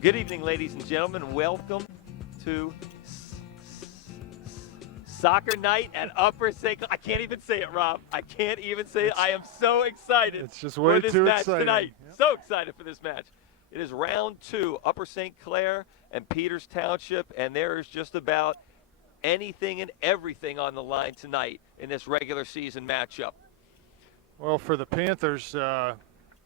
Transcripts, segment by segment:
Good evening, ladies and gentlemen. Welcome to Soccer Night at Upper St. Clair. I can't even say it, Rob. I can't even say it. I am so excited for this match tonight. Yep. So excited for this match. It is round 2, Upper St. Clair and Peters Township, and there is just about anything and everything on the line tonight in this regular season matchup. Well, for the Panthers,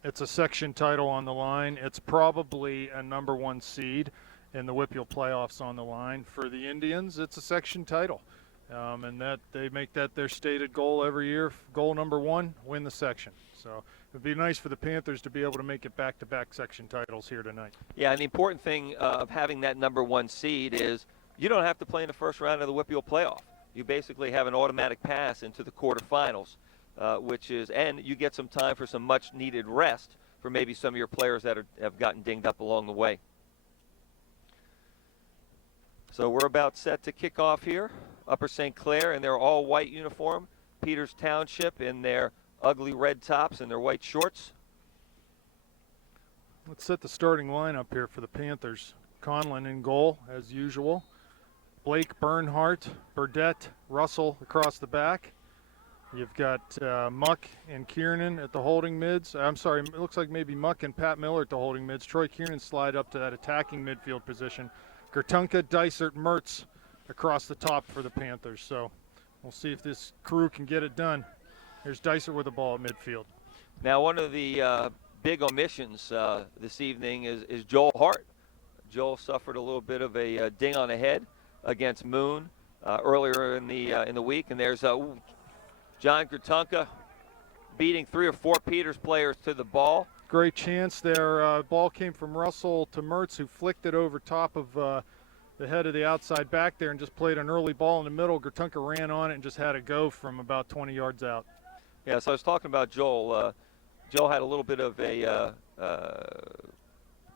it's a section title on the line. It's probably a number 1 seed in the Whippeal playoffs on the line. For the Indians, it's a section title. And that they make that their stated goal every year. Goal number 1, win the section. So it would be nice for the Panthers to be able to make it back-to-back section titles here tonight. Yeah, and the important thing of having that number 1 seed is you don't have to play in the first round of the Whippeal playoff. You basically have an automatic pass into the quarterfinals, and you get some time for some much-needed rest for maybe some of your players that have gotten dinged up along the way. So we're about set to kick off here. Upper St. Clair in their all-white uniform. Peters Township in their ugly red tops and their white shorts. Let's set the starting lineup here for the Panthers. Conlon in goal, as usual. Blake, Bernhardt, Burdette, Russell across the back. You've got Muck and Kiernan at the holding mids. I'm sorry, it looks like maybe Muck and Pat Miller at the holding mids. Troy Kiernan slide up to that attacking midfield position. Gertunka, Dysert, Mertz across the top for the Panthers. So we'll see if this crew can get it done. Here's Dysert with the ball at midfield. Now, one of the big omissions this evening is Joel Hart. Joel suffered a little bit of a ding on the head against Moon earlier in the week, and there's John Gertunka beating 3 or 4 Peters players to the ball. Great chance there. Ball came from Russell to Mertz, who flicked it over top of the head of the outside back there and just played an early ball in the middle. Gertunka ran on it and just had it go from about 20 yards out. Yeah, so I was talking about Joel. Joel had a little bit of a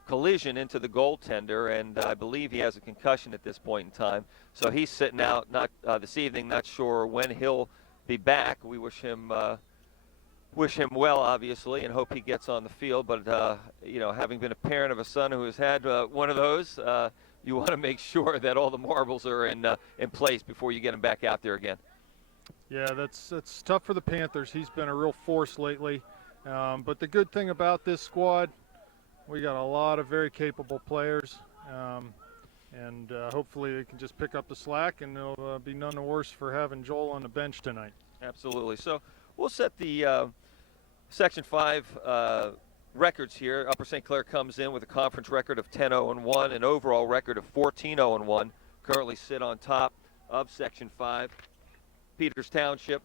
collision into the goaltender, and I believe he has a concussion at this point in time. So he's sitting out this evening, not sure when he'll be back. We wish him well, obviously, and hope he gets on the field. But, having been a parent of a son who has had one of those, you want to make sure that all the marbles are in place before you get him back out there again. Yeah, that's tough for the Panthers. He's been a real force lately. But the good thing about this squad, we got a lot of very capable players. And hopefully they can just pick up the slack, and they'll be none the worse for having Joel on the bench tonight. Absolutely. So we'll set the Section 5 records here. Upper St. Clair comes in with a conference record of 10-0-1, an overall record of 14-0-1. Currently sit on top of Section 5. Peters Township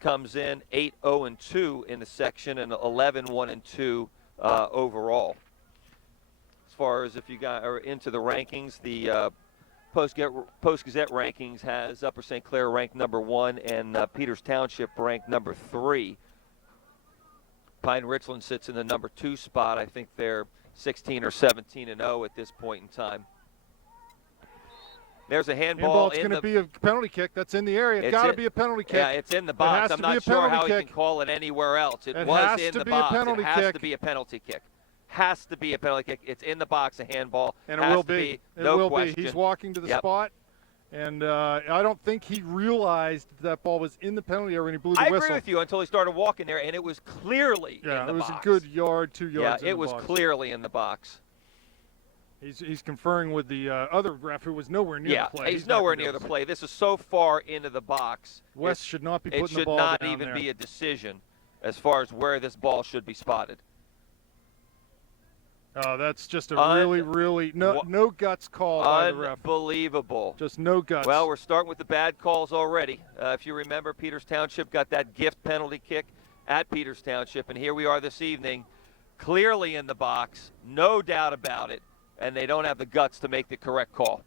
comes in 8-0-2 in the section and 11-1-2 overall. As far as if you guys are into the rankings, the Post-Gazette rankings has Upper St. Clair ranked number 1 and Peters Township ranked number 3. Pine Richland sits in the number 2 spot. I think they're 16 or 17-0 at this point in time. There's a handball. It's going to be a penalty kick. That's in the area. It's got to be a penalty kick. Yeah, it's in the box. I'm not sure how he can call it anywhere else. It was in the box. It has to be a penalty kick. Has to be a penalty kick. It's in the box, a handball. And it will be. No question. He's walking to the spot. And I don't think he realized that ball was in the penalty area when he blew the whistle. I agree with you until he started walking there, and it was clearly in the box. Yeah, it was a good yard, 2 yards in the box. Yeah, it was clearly in the box. He's conferring with the other ref who was nowhere near the play. Yeah, he's nowhere near the play. This is so far into the box. West should not be putting the ball down there. It should should not even be a decision as far as where this ball should be spotted. Oh, that's just a really no guts call by the ref. Unbelievable. Just no guts. Well, we're starting with the bad calls already. If you remember, Peters Township got that gift penalty kick at Peters Township, and here we are this evening, clearly in the box, no doubt about it, and they don't have the guts to make the correct call.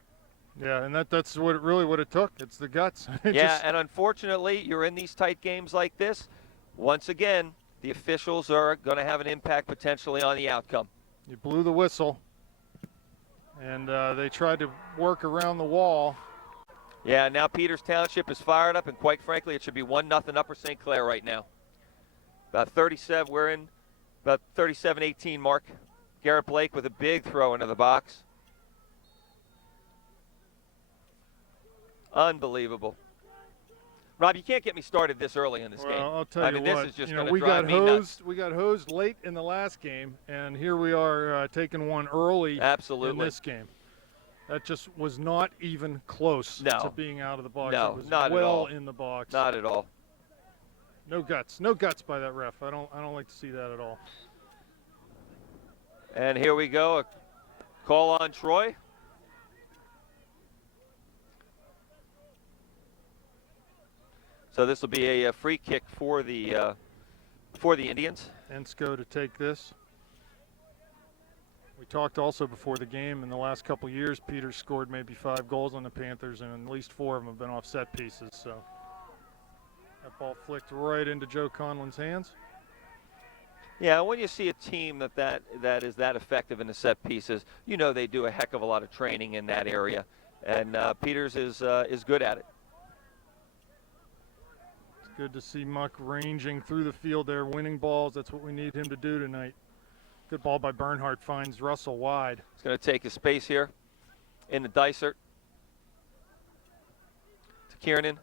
Yeah, and that's what it took. It's the guts. And unfortunately, you're in these tight games like this. Once again, the officials are going to have an impact potentially on the outcome. You blew the whistle, and they tried to work around the wall. Yeah, now Peters Township is fired up, and quite frankly, it should be 1-0 Upper St. Clair right now. About 37, we're in about 37-18 mark. Garrett Blake with a big throw into the box. Unbelievable. Rob, you can't get me started this early in this game. Well, I'll tell you this what. is just You know, going to we drive got me nuts. We got hosed late in the last game, and here we are taking one early Absolutely. in this game. That just was not even close to being out of the box. No, it was not well at all. in the box. Not at all. No guts. No guts by that ref. I don't like to see that at all. And here we go. A call on Troy. So this will be a free kick for the Indians. Ensko to take this. We talked also before the game, in the last couple years, Peters scored maybe 5 goals on the Panthers, and at least 4 of them have been off set pieces. So that ball flicked right into Joe Conlon's hands. Yeah, when you see a team that is that effective in the set pieces, you know they do a heck of a lot of training in that area, and Peters is good at it. It's good to see Muck ranging through the field there, winning balls. That's what we need him to do tonight. Good ball by Bernhardt, finds Russell wide. He's going to take his space here in the Dysart to Kiernan.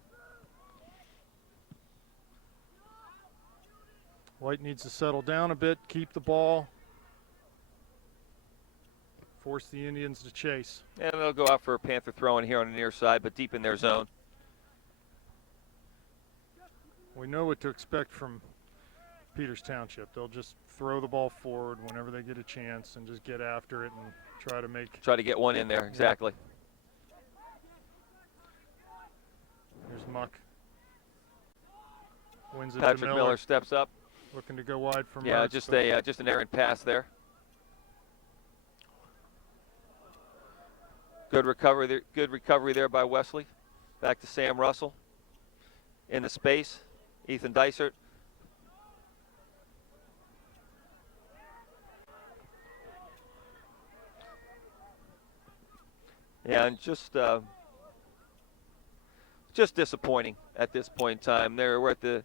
White needs to settle down a bit, keep the ball, force the Indians to chase. And they'll go out for a Panther throw in here on the near side, but deep in their zone. We know what to expect from Peters Township. They'll just throw the ball forward whenever they get a chance and just get after it and try to get one in there. Exactly. Here's Muck. Wins it Patrick to Miller steps up. Looking to go wide from Yeah, Mertz, just an errant pass there. Good recovery there by Wesley. Back to Sam Russell. In the space, Ethan Dysart. Yeah, and just disappointing at this point in time. We're at the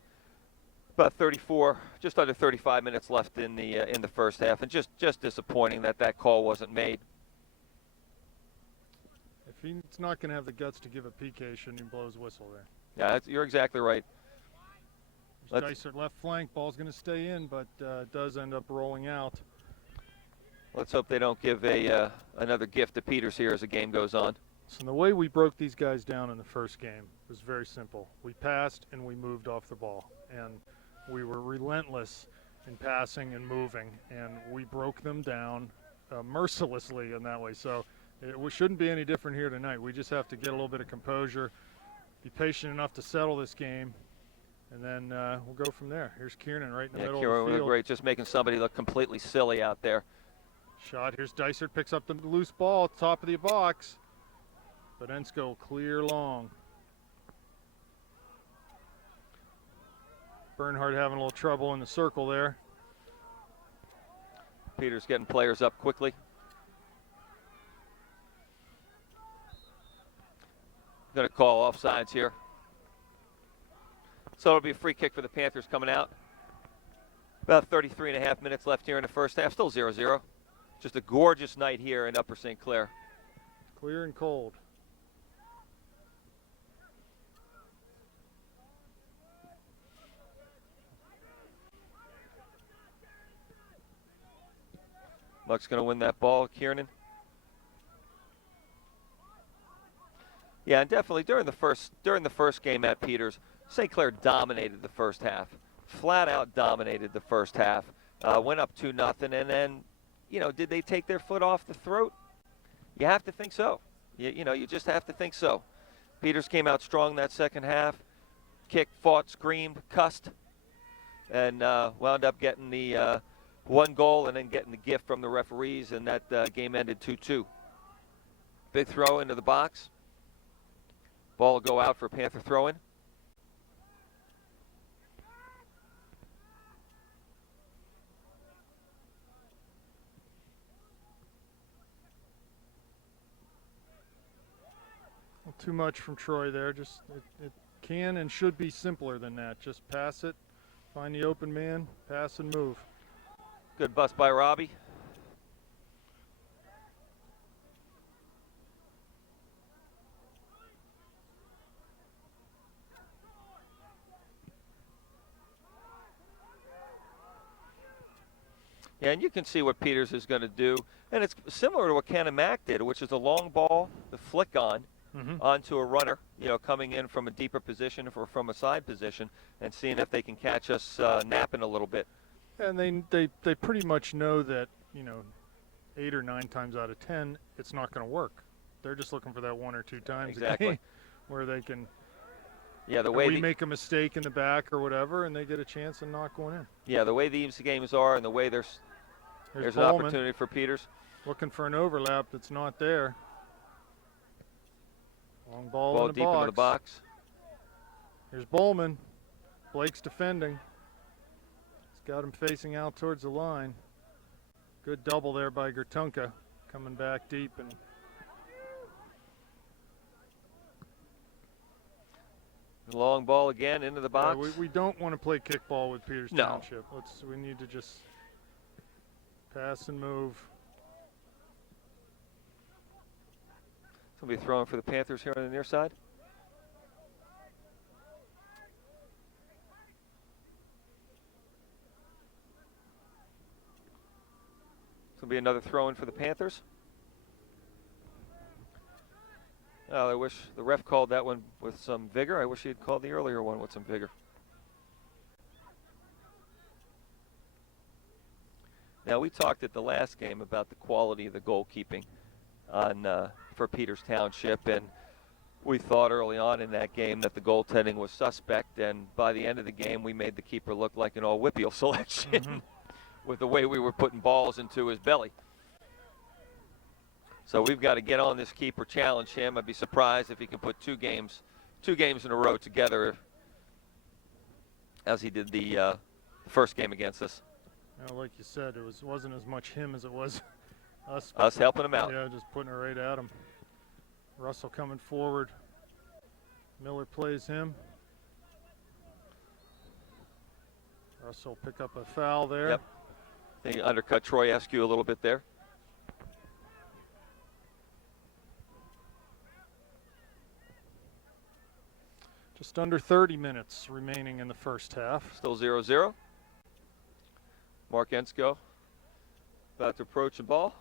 about 34, just under 35 minutes left in the first half, and just disappointing that call wasn't made. If he's not going to have the guts to give a PK, shouldn't he blow his whistle there? Yeah, you're exactly right. Dysart left flank, ball's going to stay in, but does end up rolling out. Let's hope they don't give another gift to Peters here as the game goes on. So the way we broke these guys down in the first game was very simple. We passed and we moved off the ball, and we were relentless in passing and moving, and we broke them down mercilessly in that way. So it shouldn't be any different here tonight. We just have to get a little bit of composure, be patient enough to settle this game, and then we'll go from there. Here's Kiernan right in the middle of the field. Kieran, great, just making somebody look completely silly out there. Shot. Here's Dysart, picks up the loose ball at the top of the box, but Ensko clear long. Bernhardt having a little trouble in the circle there. Peters getting players up quickly. Going to call offsides here. So it'll be a free kick for the Panthers coming out. About 33 and a half minutes left here in the first half. Still 0-0. Just a gorgeous night here in Upper St. Clair. Clear and cold. Muck's going to win that ball, Kiernan. Yeah, and definitely during the first game at Peters, St. Clair dominated the first half. Flat out dominated the first half. Went up 2-0, and then, did they take their foot off the throat? You have to think so. You just have to think so. Peters came out strong that second half. Kicked, fought, screamed, cussed, and wound up getting the one goal and then getting the gift from the referees, and that game ended 2-2. Big throw into the box. Ball will go out for Panther throw-in. Well, too much from Troy there. Just it can and should be simpler than that. Just pass it, find the open man, pass and move. Good bust by Robbie. Yeah, and you can see what Peters is going to do. And it's similar to what Mack did, which is a long ball, the flick on, onto a runner, coming in from a deeper position or from a side position and seeing if they can catch us napping a little bit. And they pretty much know that, 8 or 9 times out of 10, it's not going to work. They're just looking for that 1 or 2 times a game where they can we make a mistake in the back or whatever, and they get a chance and knock one in. Yeah, the way these games are and the way there's an opportunity for Peters. Looking for an overlap that's not there. Long ball in the deep box. into the box. Here's Bowman. Blake's defending. He's got him facing out towards the line. Good double there by Gertunka, coming back deep. And long ball again into the box. We don't want to play kickball with Peters Township. We need to just pass and move. Somebody throwing for the Panthers here on the near side. This will be another throw-in for the Panthers. Oh, I wish the ref called that one with some vigor. I wish he had called the earlier one with some vigor. Now, we talked at the last game about the quality of the goalkeeping for Peters Township, and we thought early on in that game that the goaltending was suspect, and by the end of the game, we made the keeper look like an all-Whippeal selection with the way we were putting balls into his belly. So we've got to get on this keeper, challenge him. I'd be surprised if he can put two games in a row together as he did the first game against us. Like you said, it wasn't as much him as it was us. Us helping him out. Yeah, just putting it right at him. Russell coming forward. Miller plays him. Russell pick up a foul there. Yep. They undercut Troy Eskew a little bit there. Just under 30 minutes remaining in the first half. Still 0-0. Mark Ensko about to approach the ball.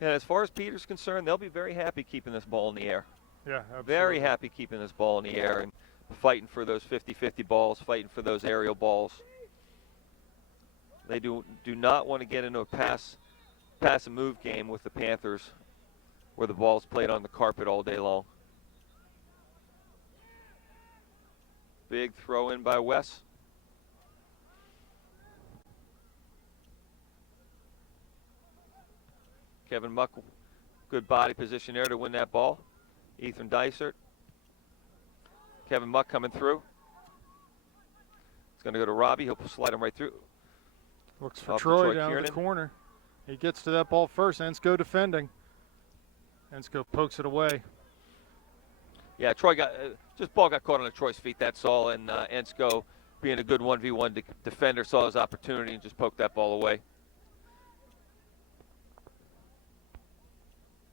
And as far as Peter's concerned, they'll be very happy keeping this ball in the air. Yeah, absolutely. Very happy keeping this ball in the air and fighting for those 50-50 balls, fighting for those aerial balls. They do not want to get into a pass and move game with the Panthers where the ball's played on the carpet all day long. Big throw in by Wes. Kevin Muck, good body position there to win that ball. Ethan Dysert. Kevin Muck coming through. It's going to go to Robbie. He'll slide him right through. Looks for Troy down in the corner. He gets to that ball first. Ensko defending. Ensko pokes it away. Yeah, Troy ball got caught on Troy's feet, that's all, and Ensko, being a good 1v1 defender, saw his opportunity and just poked that ball away.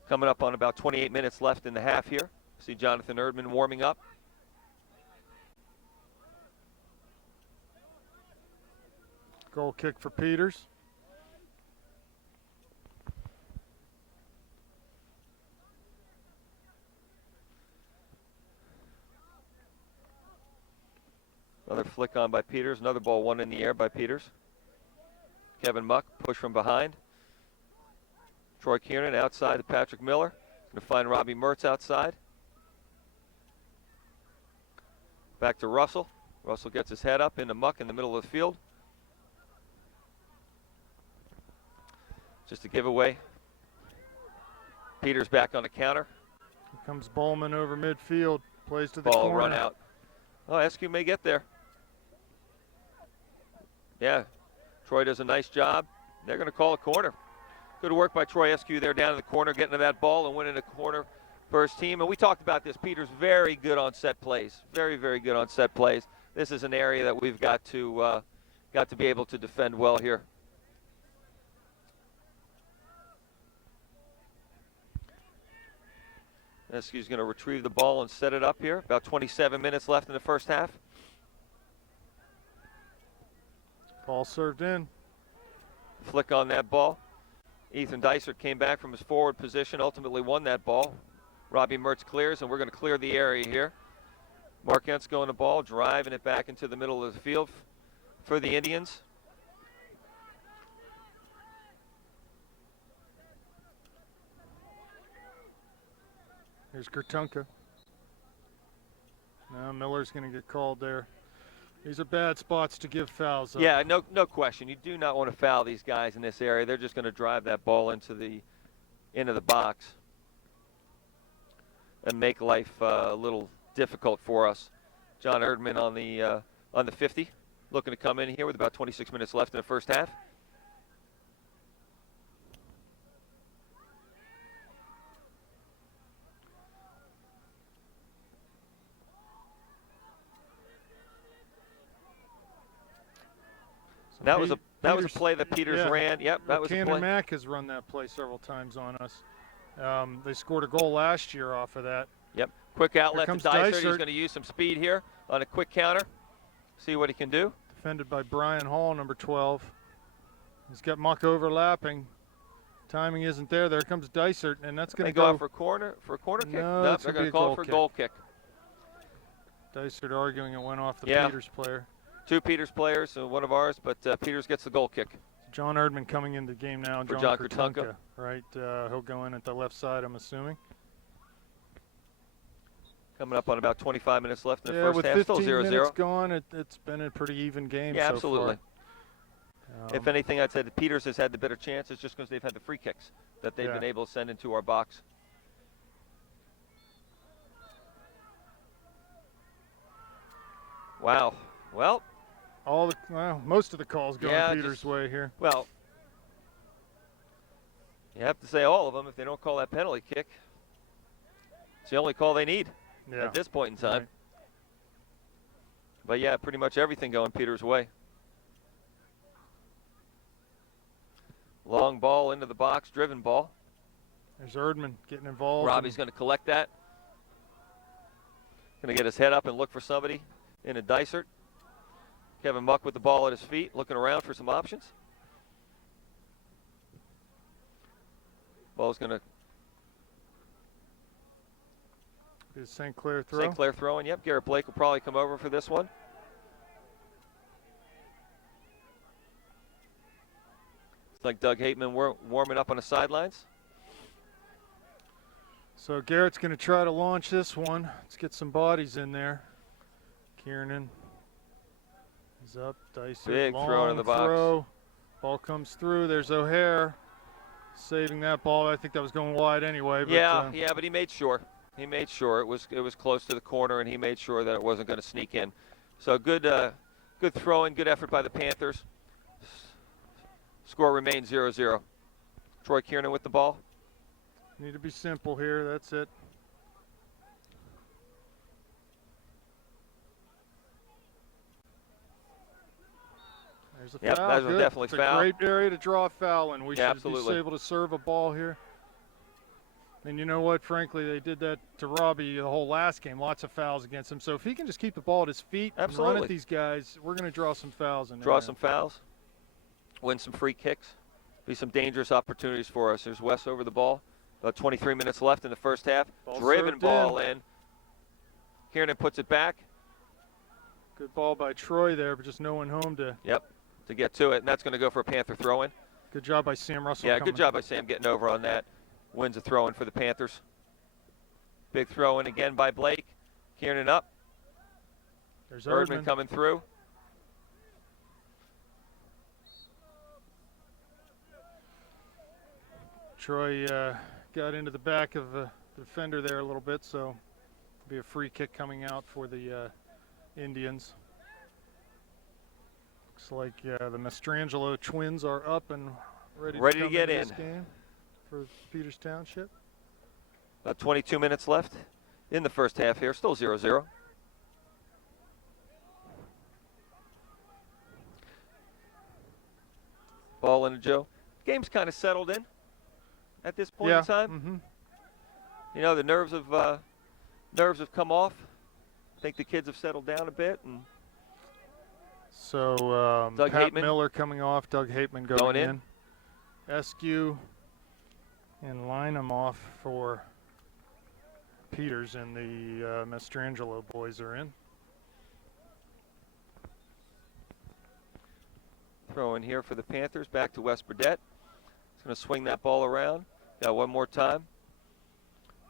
Coming up on about 28 minutes left in the half here. See Jonathan Erdman warming up. Goal kick for Peters. Another flick on by Peters. Another ball one in the air by Peters. Kevin Muck, push from behind. Troy Kiernan outside to Patrick Miller. Going to find Robbie Mertz outside. Back to Russell. Russell gets his head up into Muck in the middle of the field. Just a giveaway. Peters back on the counter. Here comes Bowman over midfield. Plays to the corner. Ball run out. Oh, SQ may get there. Yeah, Troy does a nice job. They're going to call a corner. Good work by Troy Eskew there down in the corner, getting to that ball and winning a corner for his team. And we talked about this. Peters very good on set plays. Very, very good on set plays. This is an area that we've got to be able to defend well here. He's going to retrieve the ball and set it up here. About 27 minutes left in the first half. Ball served in. Flick on that ball. Ethan Dysert came back from his forward position, ultimately won that ball. Robbie Mertz clears, and we're going to clear the area here. Mark Ensko on the ball, driving it back into the middle of the field for the Indians. Here's Gertunka. Now Miller's going to get called there. These are bad spots to give fouls up. Yeah, no question. You do not want to foul these guys in this area. They're just going to drive that ball into the box and make life a little difficult for us. John Erdman on the 50, looking to come in here with about 26 minutes left in the first half. That was a play that Peters ran. Yep, that was a play. Mack has run that play several times on us. They scored a goal last year off of that. Yep. Quick outlet to Dysert. He's Dysert. going to use some speed here on a quick counter. See what he can do. Defended by Brian Hall, number 12. He's got Muck overlapping. Timing isn't there. There comes Dysert, and that's going to go out for a corner kick. No, They're going to call for a goal kick. Dysert arguing it went off the Peters player. Two Peters players, one of ours, but Peters gets the goal kick. John Erdman coming into the game now. For John Gertunka. Right, he'll go in at the left side, I'm assuming. Coming up on about 25 minutes left in the first with half. 15 Still 0-0. minutes gone, it's been a pretty even game Yeah, so absolutely. far. If anything, I'd say that Peters has had the better chances just because they've had the free kicks that they've been able to send into our box. Wow. Well, most of the calls going Peters' way here. Well, you have to say all of them if they don't call that penalty kick. It's the only call they need at this point in time. Right. But yeah, pretty much everything going Peters' way. Long ball into the box, driven ball. There's Erdman getting involved. Robbie's going to collect that. Going to get his head up and look for somebody in a Dysert. Kevin Muck with the ball at his feet, looking around for some options. Ball's going to be a St. Clair throw. St. Clair throwing. Yep, Garrett Blake will probably come over for this one. It's like Doug Hateman warming up on the sidelines. So Garrett's going to try to launch this one. Let's get some bodies in there. Kiernan is up. Dysert. Big throw in the box. Throw. Ball comes through. There's O'Hare saving that ball. I think that was going wide anyway. But, but he made sure. He made sure it was close to the corner, and he made sure that it wasn't going to sneak in. So good throw-in, good effort by the Panthers. Score remains 0-0. Troy Kiernan with the ball. Need to be simple here. That's it. There's a foul. That was definitely foul. It's a great area to draw a foul, and we should absolutely be able to serve a ball here. And you know what? Frankly, they did that to Robbie the whole last game. Lots of fouls against him. So if he can just keep the ball at his feet and run at these guys, we're going to draw some fouls in there. Draw some fouls. Win some free kicks. Be some dangerous opportunities for us. There's Wes over the ball. About 23 minutes left in the first half. Driven ball in. Kiernan puts it back. Good ball by Troy there, but just no one home to get to it. And that's going to go for a Panther throw-in. Good job by Sam Russell. Yeah, good job by Sam getting over on that. Wins a throw-in for the Panthers. Big throw-in again by Blake. Kiernan up. There's Erdman coming through. Troy got into the back of the defender there a little bit, so it'll be a free kick coming out for the Indians. Looks like the Mastrangelo twins are up and ready to get in this game for Peters Township. About 22 minutes left in the first half here. Still 0-0. Ball into Joe. Game's kind of settled in at this point in time. You know, the nerves have come off. I think the kids have settled down a bit. And so Doug Pat Hateman Miller coming off, Doug Hateman going in. Eskew and Lynham off for Peters, and the Mastrangelo boys are in. Throw in here for the Panthers, back to West Burdette. He's going to swing that ball around. Got one more time.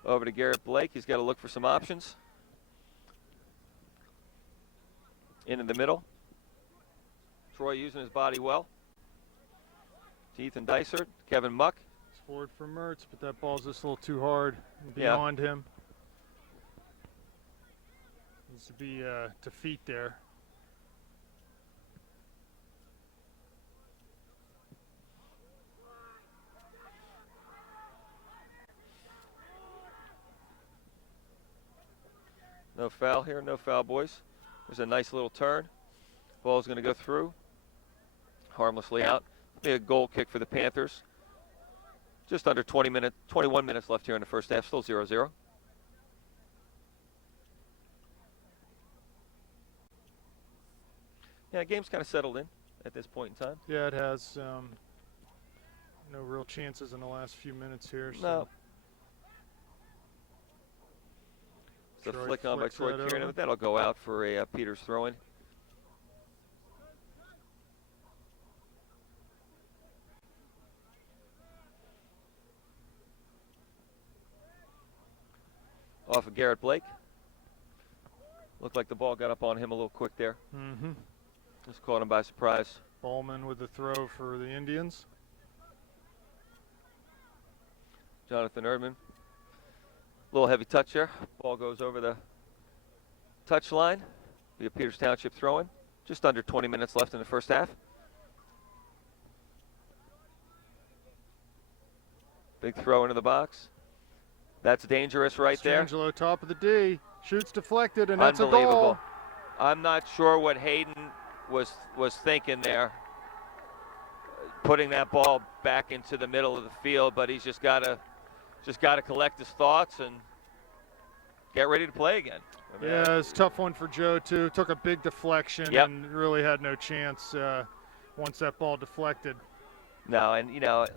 Over to Garrett Blake. He's got to look for some options. Into the middle. Troy using his body well. To Ethan Dysert. Kevin Muck. It's forward for Mertz, but that ball's just a little too hard and beyond him. Needs to be to feet there. No foul here, no foul, boys. There's a nice little turn. Ball's going to go through. Harmlessly out. Be a goal kick for the Panthers. Just under 21 minutes left here in the first half. Still 0-0. Yeah, game's kind of settled in at this point in time. Yeah, it has. No real chances in the last few minutes here. So. No. It's a flick on by Troy Kieran. That'll go out for a Peters throw-in. Off of Garrett Blake. Looked like the ball got up on him a little quick there. Mm-hmm. Just caught him by surprise. Ballman with the throw for the Indians. Jonathan Erdman. Little heavy touch there. Ball goes over the touch line. Be a Peters Township throw-in. Just under 20 minutes left in the first half. Big throw into the box. That's dangerous right there. Angelo, top of the D. Shoots deflected, and that's a Unbelievable. goal. I'm not sure what Hayden was thinking there. Putting that ball back into the middle of the field, but he's just got to collect his thoughts and get ready to play again. I mean, yeah, it's a tough one for Joe, too. Took a big deflection and really had no chance once that ball deflected. No, and, you know,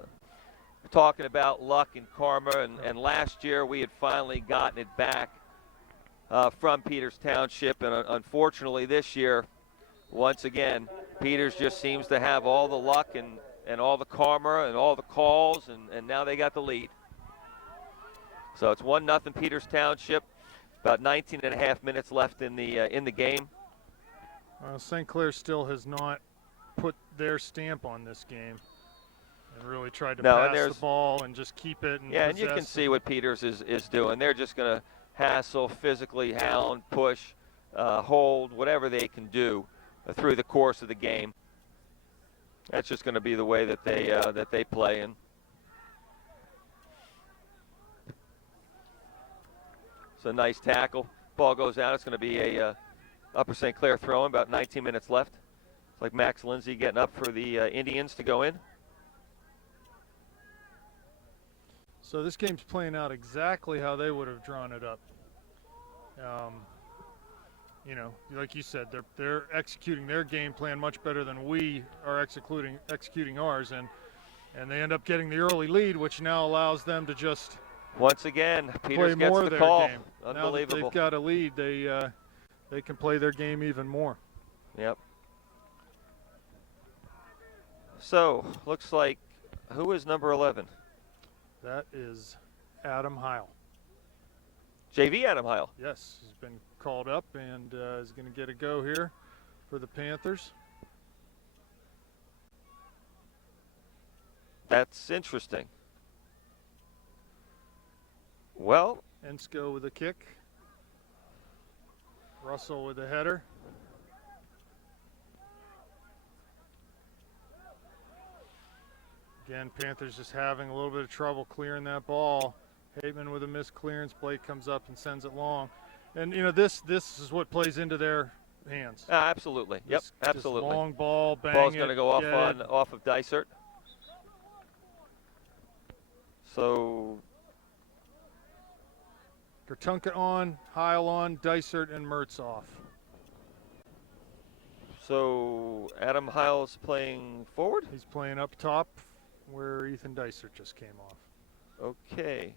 talking about luck and karma, and last year we had finally gotten it back from Peters Township, and unfortunately this year, once again, Peters just seems to have all the luck and all the karma and all the calls, and now they got the lead. So it's 1-0 Peters Township. About 19 and a half minutes left in the game. St. Clair still has not put their stamp on this game and really tried to pass the ball and just keep it. And yeah, and you can see what Peters is doing. They're just going to hassle, physically hound, push, hold, whatever they can do through the course of the game. That's just going to be the way that they play in. It's a nice tackle. Ball goes out. It's going to be a Upper St. Clair throw-in. About 19 minutes left. It's like Max Lindsay getting up for the Indians to go in. So this game's playing out exactly how they would have drawn it up. You know, like you said, they're executing their game plan much better than we are executing ours, and they end up getting the early lead, which now allows them to just once again, Peters play more gets of the their call. game. Unbelievable. Now that they've got a lead, they can play their game even more. Yep. So, looks like, who is number 11? That is Adam Heil. JV Adam Heil. Yes, he's been called up and is going to get a go here for the Panthers. That's interesting. Well, Ensko with a kick. Russell with a header. Again, Panthers just having a little bit of trouble clearing that ball. Hateman with a missed clearance. Blake comes up and sends it long. And, you know, this is what plays into their hands. Absolutely. Yep, absolutely. Long ball, bang Ball's it, going to go off of Dysert. So Gertunka on, Heil on, Dysert and Mertz off. So Adam Heil's playing forward? He's playing up top where Ethan Dysert just came off. Okay.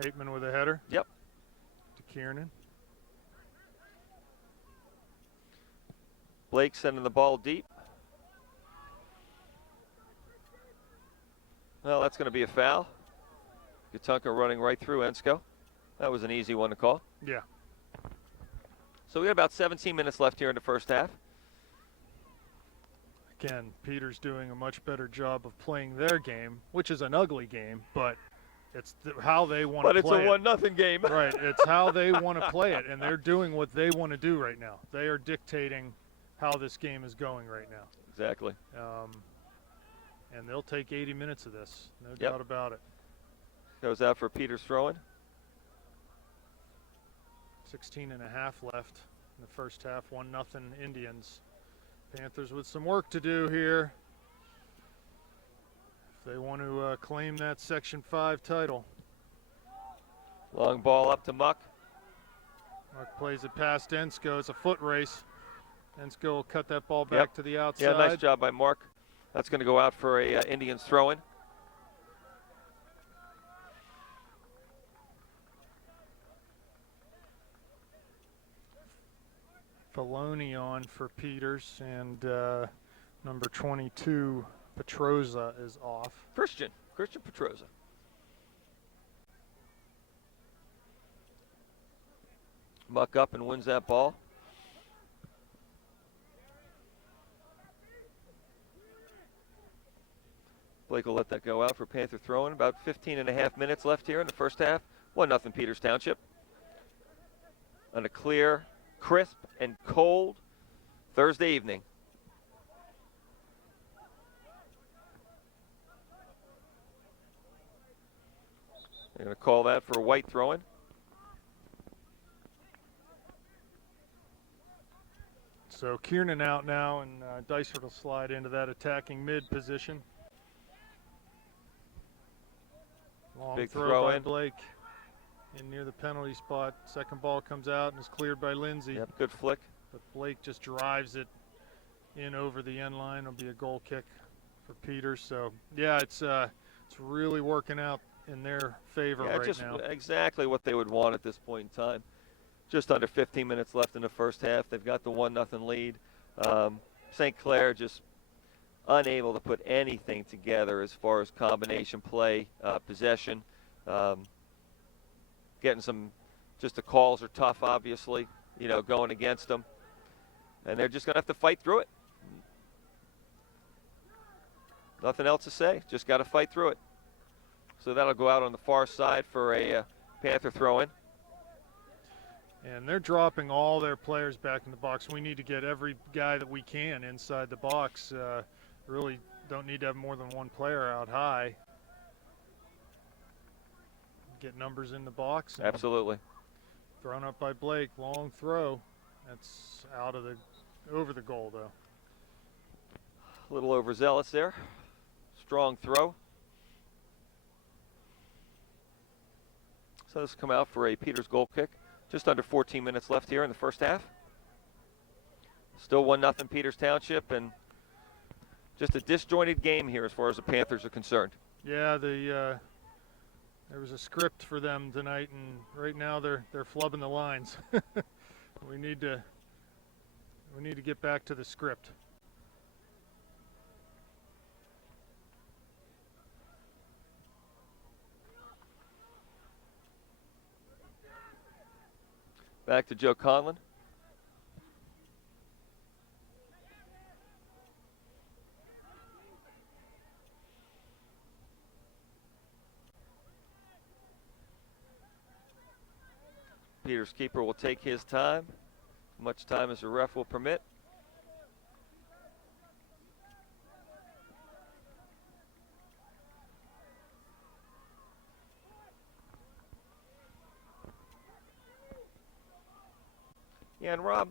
Hateman with a header. Yep. To Kiernan. Blake sending the ball deep. Well, that's going to be a foul. Gertunka running right through Ensko. That was an easy one to call. Yeah. So we got about 17 minutes left here in the first half. Again, Peter's doing a much better job of playing their game, which is an ugly game, but it's how they want to play it. But it's a 1-0 game. Right. It's how they want to play it, and they're doing what they want to do right now. They are dictating how this game is going right now. Exactly. And they'll take 80 minutes of this, no Yep. doubt about it. Goes out for Peter's throw-in. 16 and a half left in the first half, 1-0 Indians. Panthers with some work to do here if they want to claim that Section 5 title. Long ball up to Muck. Muck plays it past Ensko. It's a foot race. Ensko will cut that ball back to the outside. Yeah, nice job by Mark. That's going to go out for a Indians throw-in. Filoni on for Peters, and number 22, Petroza, is off. Christian Petroza. Muck up and wins that ball. Blake will let that go out for Panther throw-in. About 15 and a half minutes left here in the first half. 1-0 Peters Township. On a clear, crisp, and cold Thursday evening. They're going to call that for a White throw-in. So Kiernan out now, and Dysert will slide into that attacking mid position. Long Big throw by in. Blake in near the penalty spot. Second ball comes out and is cleared by Lindsay. Yep, good flick. But Blake just drives it in over the end line. It'll be a goal kick for Peters. So yeah, it's really working out in their favor right just now. Exactly what they would want at this point in time. Just under 15 minutes left in the first half. They've got the 1-0 lead. St. Clair just unable to put anything together as far as combination play, possession. Getting some, just the calls are tough, obviously, going against them. And they're just going to have to fight through it. Nothing else to say. Just got to fight through it. So that'll go out on the far side for a Panther throw-in. And they're dropping all their players back in the box. We need to get every guy that we can inside the box. Really don't need to have more than one player out high. Get numbers in the box. Absolutely. Thrown up by Blake. Long throw. That's over the goal, though. A little overzealous there. Strong throw. So this will come out for a Peters goal kick. Just under 14 minutes left here in the first half. Still 1-0 Peters Township, and just a disjointed game here as far as the Panthers are concerned. Yeah, there was a script for them tonight, and right now they're flubbing the lines. We need to get back to the script. Back to Joe Conlon. Peters keeper will take his time, as much time as the ref will permit. Yeah, and Rob,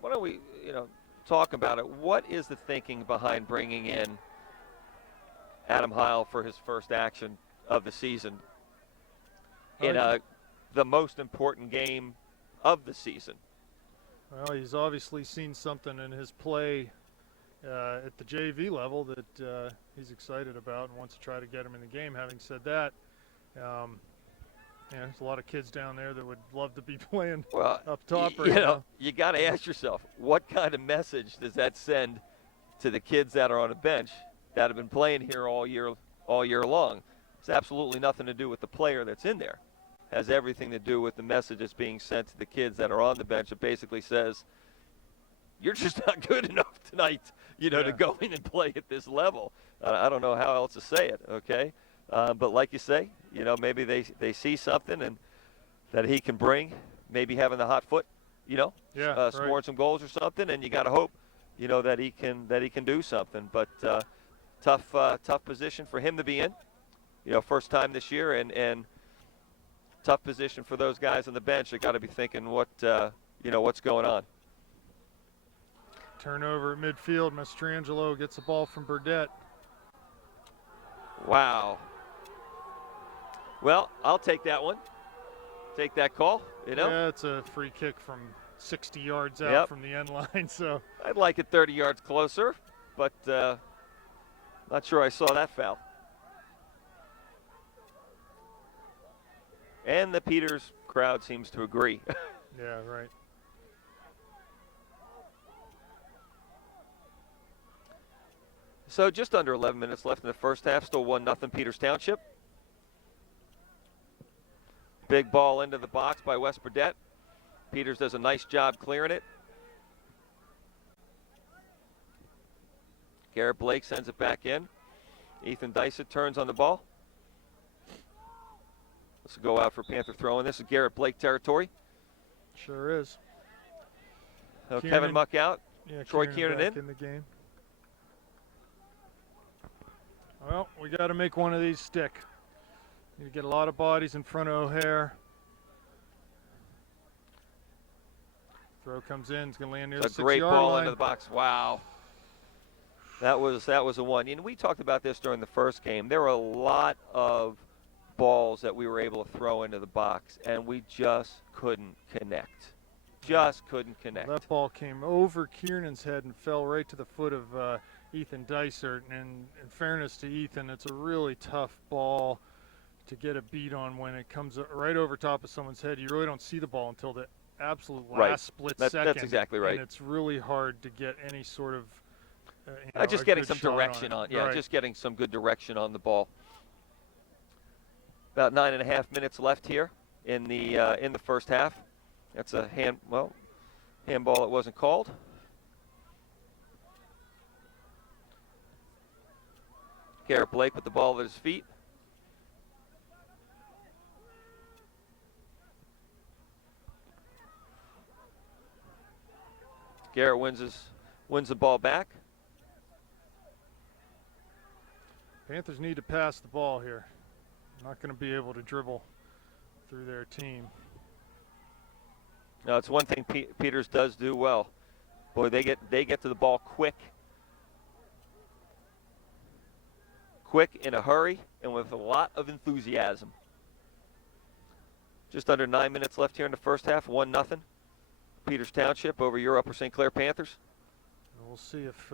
why don't we, talk about it? What is the thinking behind bringing in Adam Heil for his first action of the season in the most important game of the season. Well, he's obviously seen something in his play at the JV level that he's excited about and wants to try to get him in the game. Having said that, there's a lot of kids down there that would love to be playing up top right now. You got to ask yourself, what kind of message does that send to the kids that are on the bench that have been playing here all year long? It's absolutely nothing to do with the player that's in there. It has everything to do with the message that's being sent to the kids that are on the bench. It basically says, you're just not good enough tonight, to go in and play at this level. I don't know how else to say it, okay? But like you say, maybe they see something and that he can bring, maybe having the hot foot, scoring some goals or something, and you got to hope, that he can do something. But tough position for him to be in, first time this year, and tough position for those guys on the bench. They got to be thinking what's going on. Turnover at midfield. Mastrangelo gets the ball from Burdett. Wow. Well, I'll take that one. Take that call, Yeah, it's a free kick from 60 yards out from the end line. So I'd like it 30 yards closer, but not sure I saw that foul. And the Peters crowd seems to agree. Yeah, right. So just under 11 minutes left in the first half. Still 1-0 Peters Township. Big ball into the box by Wes Burdett. Peters does a nice job clearing it. Garrett Blake sends it back in. Ethan Dysett turns on the ball. Let's go out for Panther throwing. This is Garrett Blake territory. Sure is. Kevin Muck out. Yeah, Troy Kiernan in the game. Well, we got to make one of these stick. Need to get a lot of bodies in front of O'Hare. Throw comes in. It's going to land near the 6-yard line. A great ball into the box. Wow. That was a one. We talked about this during the first game. There were a lot of balls that we were able to throw into the box, and we just couldn't connect. That ball came over Kiernan's head and fell right to the foot of Ethan Dysert. And in fairness to Ethan, it's a really tough ball to get a beat on when it comes right over top of someone's head. You really don't see the ball until the absolute last split second. That's exactly right. And it's really hard to get any sort of just getting some direction on. Yeah, just getting some good direction on the ball. About 9.5 minutes left here in the first half. That's a handball that wasn't called. Garrett Blake with the ball at his feet. Garrett wins the ball back. Panthers need to pass the ball here. Not going to be able to dribble through their team. No, it's one thing Peters does do well. Boy, they get to the ball quick in a hurry, and with a lot of enthusiasm. Just under 9 minutes left here in the first half, 1-0. Peters Township over your Upper St. Clair Panthers. We'll see if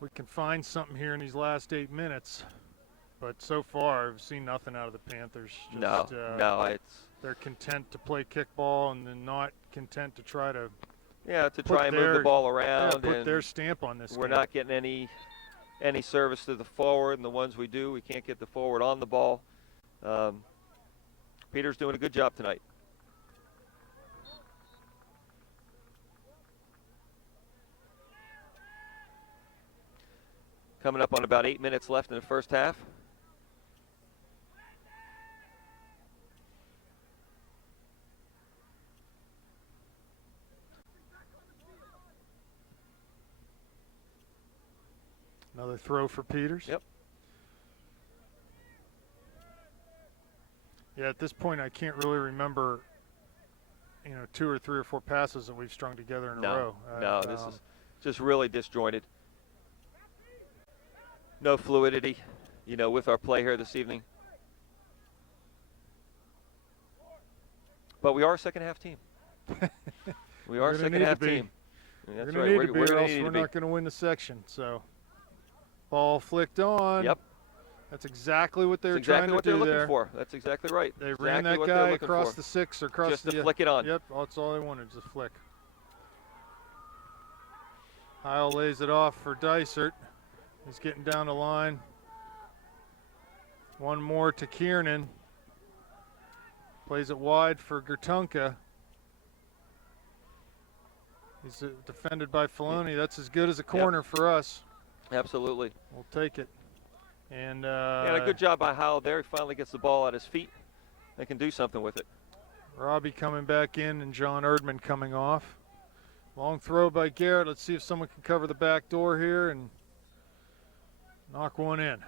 we can find something here in these last 8 minutes. But so far, I've seen nothing out of the Panthers. They're content to play kickball and then not content to try to move the ball around. Put their stamp on this. We're not getting any service to the forward, and the ones we do, we can't get the forward on the ball. Peter's doing a good job tonight. Coming up on about 8 minutes left in the first half. Another throw for Peters. Yep. Yeah, at this point, I can't really remember, 2 or 3 or 4 passes that we've strung together in a row. This is just really disjointed. No fluidity. with our play here this evening. But we are a second-half team. We are a second-half team. That's right. We're not going to win the section. So, ball flicked on. Yep. That's exactly what they're exactly trying to what do they're looking there. for. That's exactly right. They exactly ran that what guy they're looking across for. the 6 or across just the to flick it on. Yep, that's all they wanted, just flick. Heil lays it off for Dysert. He's getting down the line. One more to Kiernan. Plays it wide for Gertunka. He's defended by Filoni. That's as good as a corner for us. Absolutely. We'll take it. And a good job by Howell there. He finally gets the ball at his feet. They can do something with it. Robbie coming back in and John Erdman coming off. Long throw by Garrett. Let's see if someone can cover the back door here and knock one in.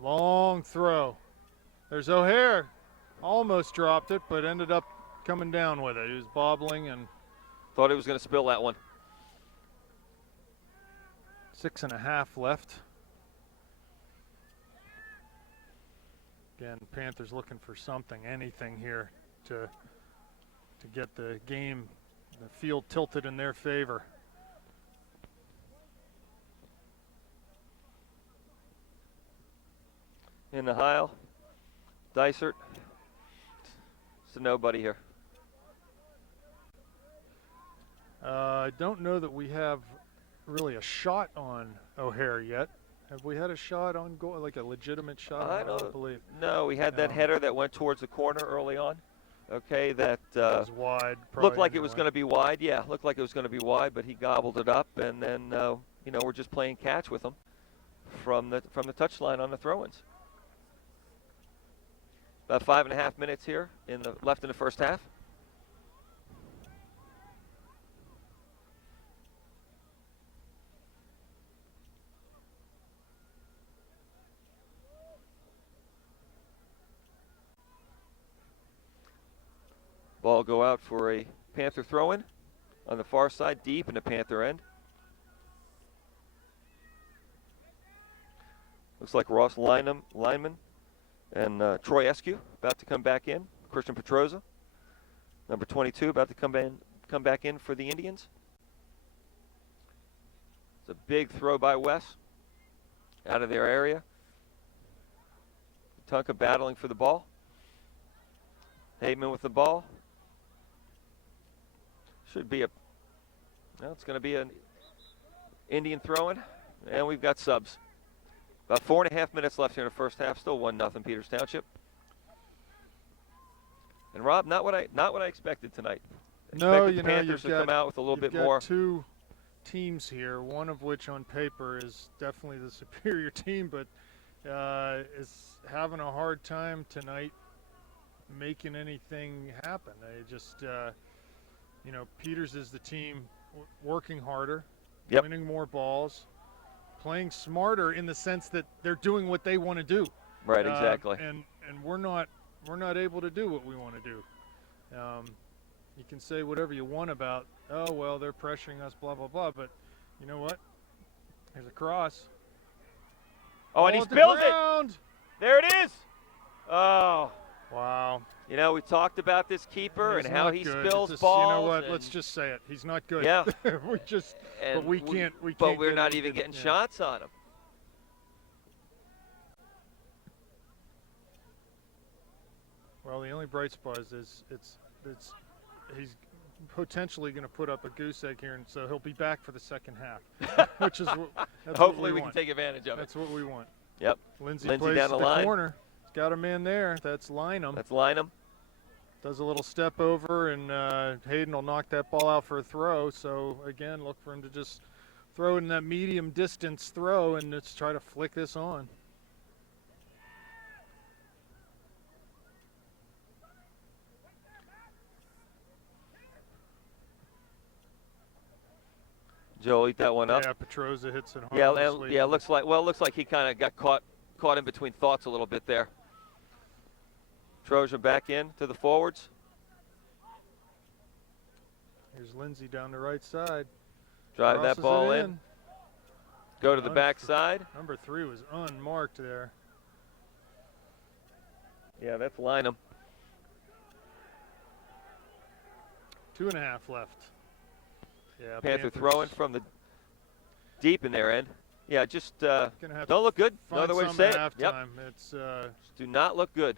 Long throw. There's O'Hare. Almost dropped it, but ended up coming down with it. He was bobbling and thought he was going to spill that one. 6.5 left. Again, Panthers looking for something, anything here to get the game, the field tilted in their favor. In the Heil, Dysert. It's a nobody here. I don't know that we have really a shot on O'Hare yet. Have we had a shot on goal, like a legitimate shot? I don't believe. No, we had that header that went towards the corner early on. Okay, that was wide. Looked like it was going to be wide. Yeah, looked like it was going to be wide, but he gobbled it up, and then we're just playing catch with him from the touchline on the throw-ins. About 5.5 minutes here left in the first half. Ball go out for a Panther throw-in on the far side, deep in the Panther end. Looks like Ross Lineman and Troy Eskew about to come back in. Christian Petroza, number 22, about to come back in for the Indians. It's a big throw by Wes out of their area. Tonka battling for the ball. Haveman with the ball. Should be it's going to be an Indian throw-in, and we've got subs. About 4.5 minutes left here in the first half. Still 1-0 Peters Township. And Rob, not what I expected tonight. No, the Panthers to come out with a little bit more. Two teams here, one of which on paper is definitely the superior team, but is having a hard time tonight making anything happen. They just, Peters is the team working harder, winning more balls, playing smarter in the sense that they're doing what they want to do. Right, exactly. And we're not able to do what we want to do. You can say whatever you want about, oh, well, they're pressuring us, blah, blah, blah, but you know what? There's a cross. Oh, and he spills it. There it is. Oh. Wow. We talked about this keeper and how he spills just, balls. You know what? Let's just say it. He's not good. Yeah. But we can't. But we're not even getting shots on him. Well, the only bright spot is he's potentially going to put up a goose egg here, and so he'll be back for the second half, which is hopefully we can take advantage of it. That's what we want. Yep. Lindsay plays down the line. Corner. He's got a man there. That's Lynham. Does a little step over, and Hayden will knock that ball out for a throw. So, again, look for him to just throw in that medium distance throw and just try to flick this on. Joel, eat that one up. Yeah, Petroza hits it Yeah, harmlessly. yeah. Looks like he kind of got caught in between thoughts a little bit there. Trojan back in to the forwards. Here's Lindsay down the right side. Drive that ball in. go to the backside. Number 3 was unmarked there. Yeah, that's Lynham. 2.5 left. Yeah, Panther throwing from the deep in their end. Yeah, just don't look good. No other way to say it. Yep. It's just do not look good.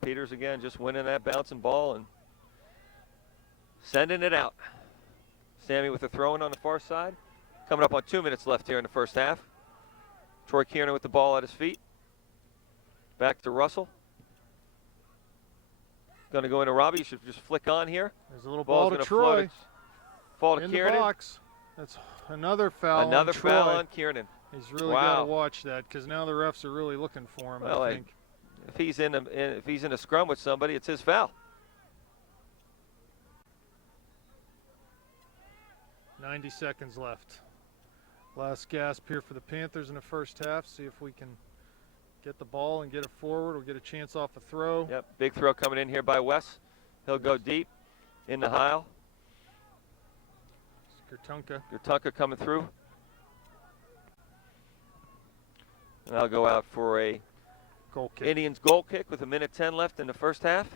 Peters again just winning that bouncing ball and sending it out. Sammy with the throw-in on the far side. Coming up on 2 minutes left here in the first half. Troy Kiernan with the ball at his feet. Back to Russell. Going to go into Robbie. You should just flick on here. There's a little ball to Troy. Fall to in Kiernan. The box. That's another foul. Another foul on Kiernan. He's really got to watch that because now the refs are really looking for him. Well, I think. If he's in a scrum with somebody, it's his foul. 90 seconds left. Last gasp here for the Panthers in the first half. See if we can get the ball and get it forward. We'll get a chance off a throw. Yep, big throw coming in here by Wes. He'll go deep in the Heil. Gertunka coming through. And I'll go out for a goal kick. Indians goal kick with 1:10 left in the first half.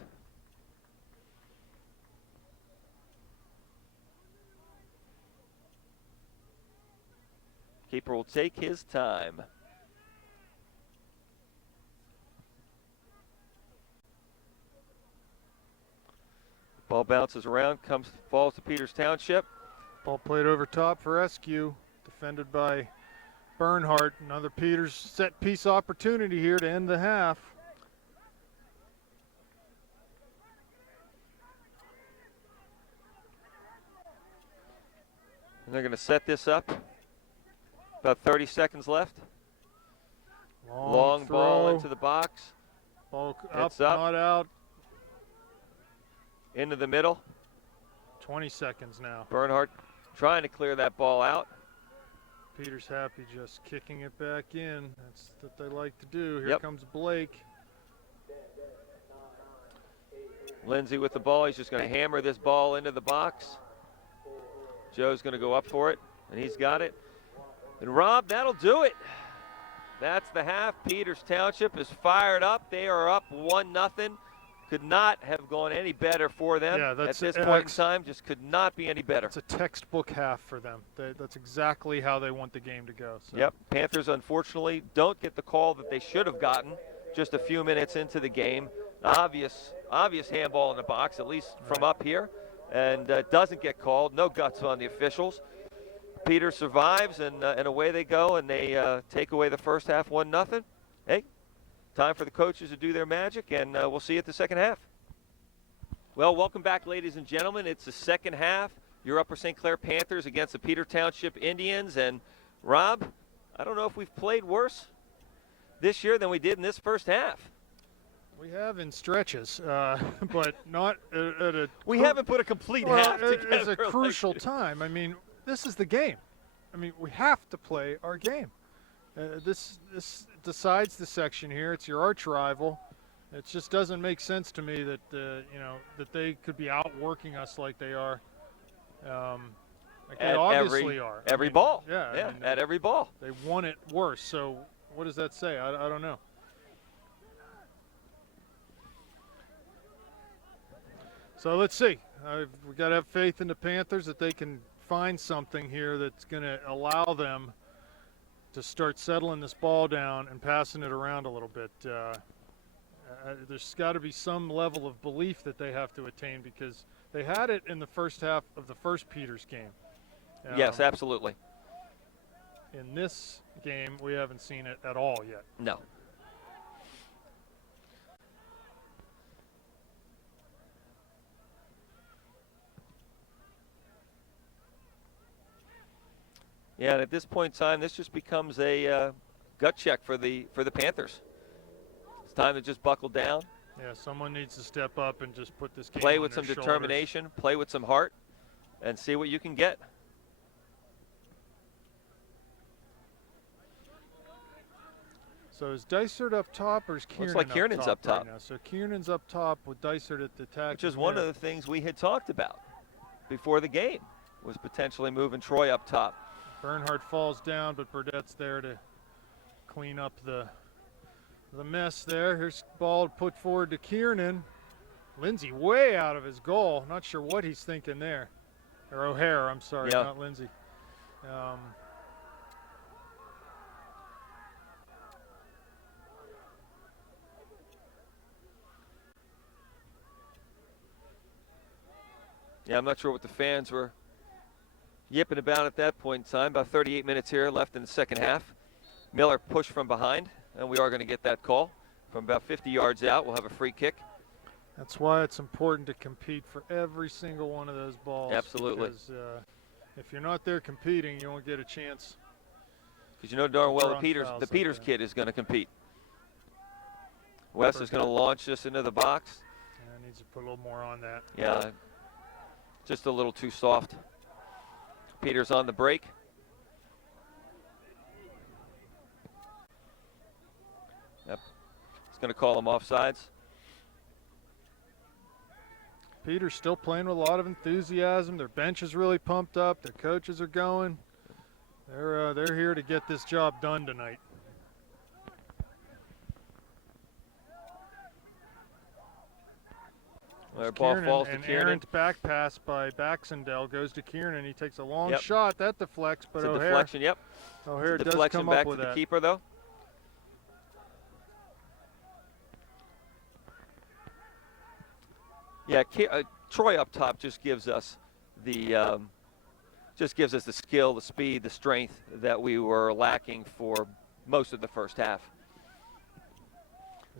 Keeper will take his time. Ball bounces around, falls to Peters Township. Ball played over top for SQ, defended by Bernhardt. Another Peters set piece opportunity here to end the half. And they're going to set this up. About 30 seconds left. Long ball into the box. Ball up, not out. Into the middle. 20 seconds now. Bernhardt trying to clear that ball out. Peters happy just kicking it back in. That's what they like to do. Here comes Blake. Lindsay with the ball. He's just going to hammer this ball into the box. Joe's going to go up for it, and he's got it. And Rob, that'll do it. That's the half. Peters Township is fired up. They are up 1-0. Could not have gone any better for them at this point in time. Just could not be any better. It's a textbook half for them. That's exactly how they want the game to go. So. Yep. Panthers, unfortunately, don't get the call that they should have gotten just a few minutes into the game. Obvious handball in the box, at least from up here, and doesn't get called. No guts on the officials. Peters survives, and away they go, and they take away the first half 1-0. Hey, time for the coaches to do their magic, and we'll see you at the second half. Well, welcome back, ladies and gentlemen. It's the second half. Your Upper St. Clair Panthers against the Peters Township Indians. And, Rob, I don't know if we've played worse this year than we did in this first half. We have in stretches, but not at a... We haven't put a complete half together. It's a crucial time. I mean, this is the game. I mean, we have to play our game. This decides the section here. It's your arch rival. It just doesn't make sense to me that that they could be outworking us like they are. Like they obviously are. Every ball. Yeah. Yeah. I mean, at every ball. They want it worse. So what does that say? I don't know. So let's see. We've got to have faith in the Panthers that they can find something here that's going to allow them to start settling this ball down and passing it around a little bit. There's got to be some level of belief that they have to attain because they had it in the first half of the first Peters game. Yes, absolutely. In this game, we haven't seen it at all yet. No. Yeah, and at this point in time, this just becomes a gut check for the Panthers. It's time to just buckle down. Yeah, someone needs to step up and just put this game play on with their some determination, play with some heart, and see what you can get. So is Dysert up top or is Kiernan Looks like Kiernan's up top. right now? So Kiernan's up top with Dysert at the attack. Which is one of the things we had talked about before the game, was potentially moving Troy up top. Bernhardt falls down, but Burdett's there to clean up the mess there. Here's the ball put forward to Kiernan. Lindsay way out of his goal. Not sure what he's thinking there. Or O'Hare, I'm sorry, yeah. not Lindsay. Yeah, I'm not sure what the fans were yipping about at that point in time. About 38 minutes here left in the second half. Miller pushed from behind, and we are going to get that call. From about 50 yards out, we'll have a free kick. That's why it's important to compete for every single one of those balls. Absolutely. Because if you're not there competing, you won't get a chance. Because you know darn well the Peters kid is going to compete. Wes is going to launch this into the box. Yeah, needs to put a little more on that. Yeah, just a little too soft. Peters on the break. Yep, he's going to call him offsides. Peters still playing with a lot of enthusiasm. Their bench is really pumped up. Their coaches are going. They're here to get this job done tonight. Ball falls to An Kiernan. errant back pass by Baxendale goes to Kiernan. He takes a long Yep. shot. That deflects, but It's a O'Hare, deflection, yep. O'Hare It's a does deflection come back up to with the that. keeper, though. Yeah, Troy up top just gives us the skill, the speed, the strength that we were lacking for most of the first half.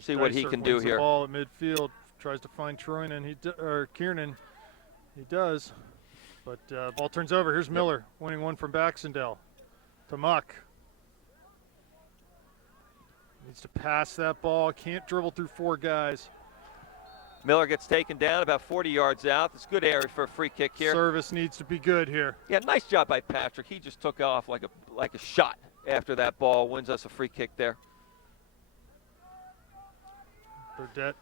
See what he Dysert can do wins the here. Ball at midfield, tries to find Troynan. Kiernan. He does, but ball turns over. Here's Miller winning one from Baxendale to Muck. Needs to pass that ball. Can't dribble through four guys. Miller gets taken down about 40 yards out. It's a good area for a free kick here. Service needs to be good here. Yeah, nice job by Patrick. He just took off like a shot after that ball. Wins us a free kick there. Burdett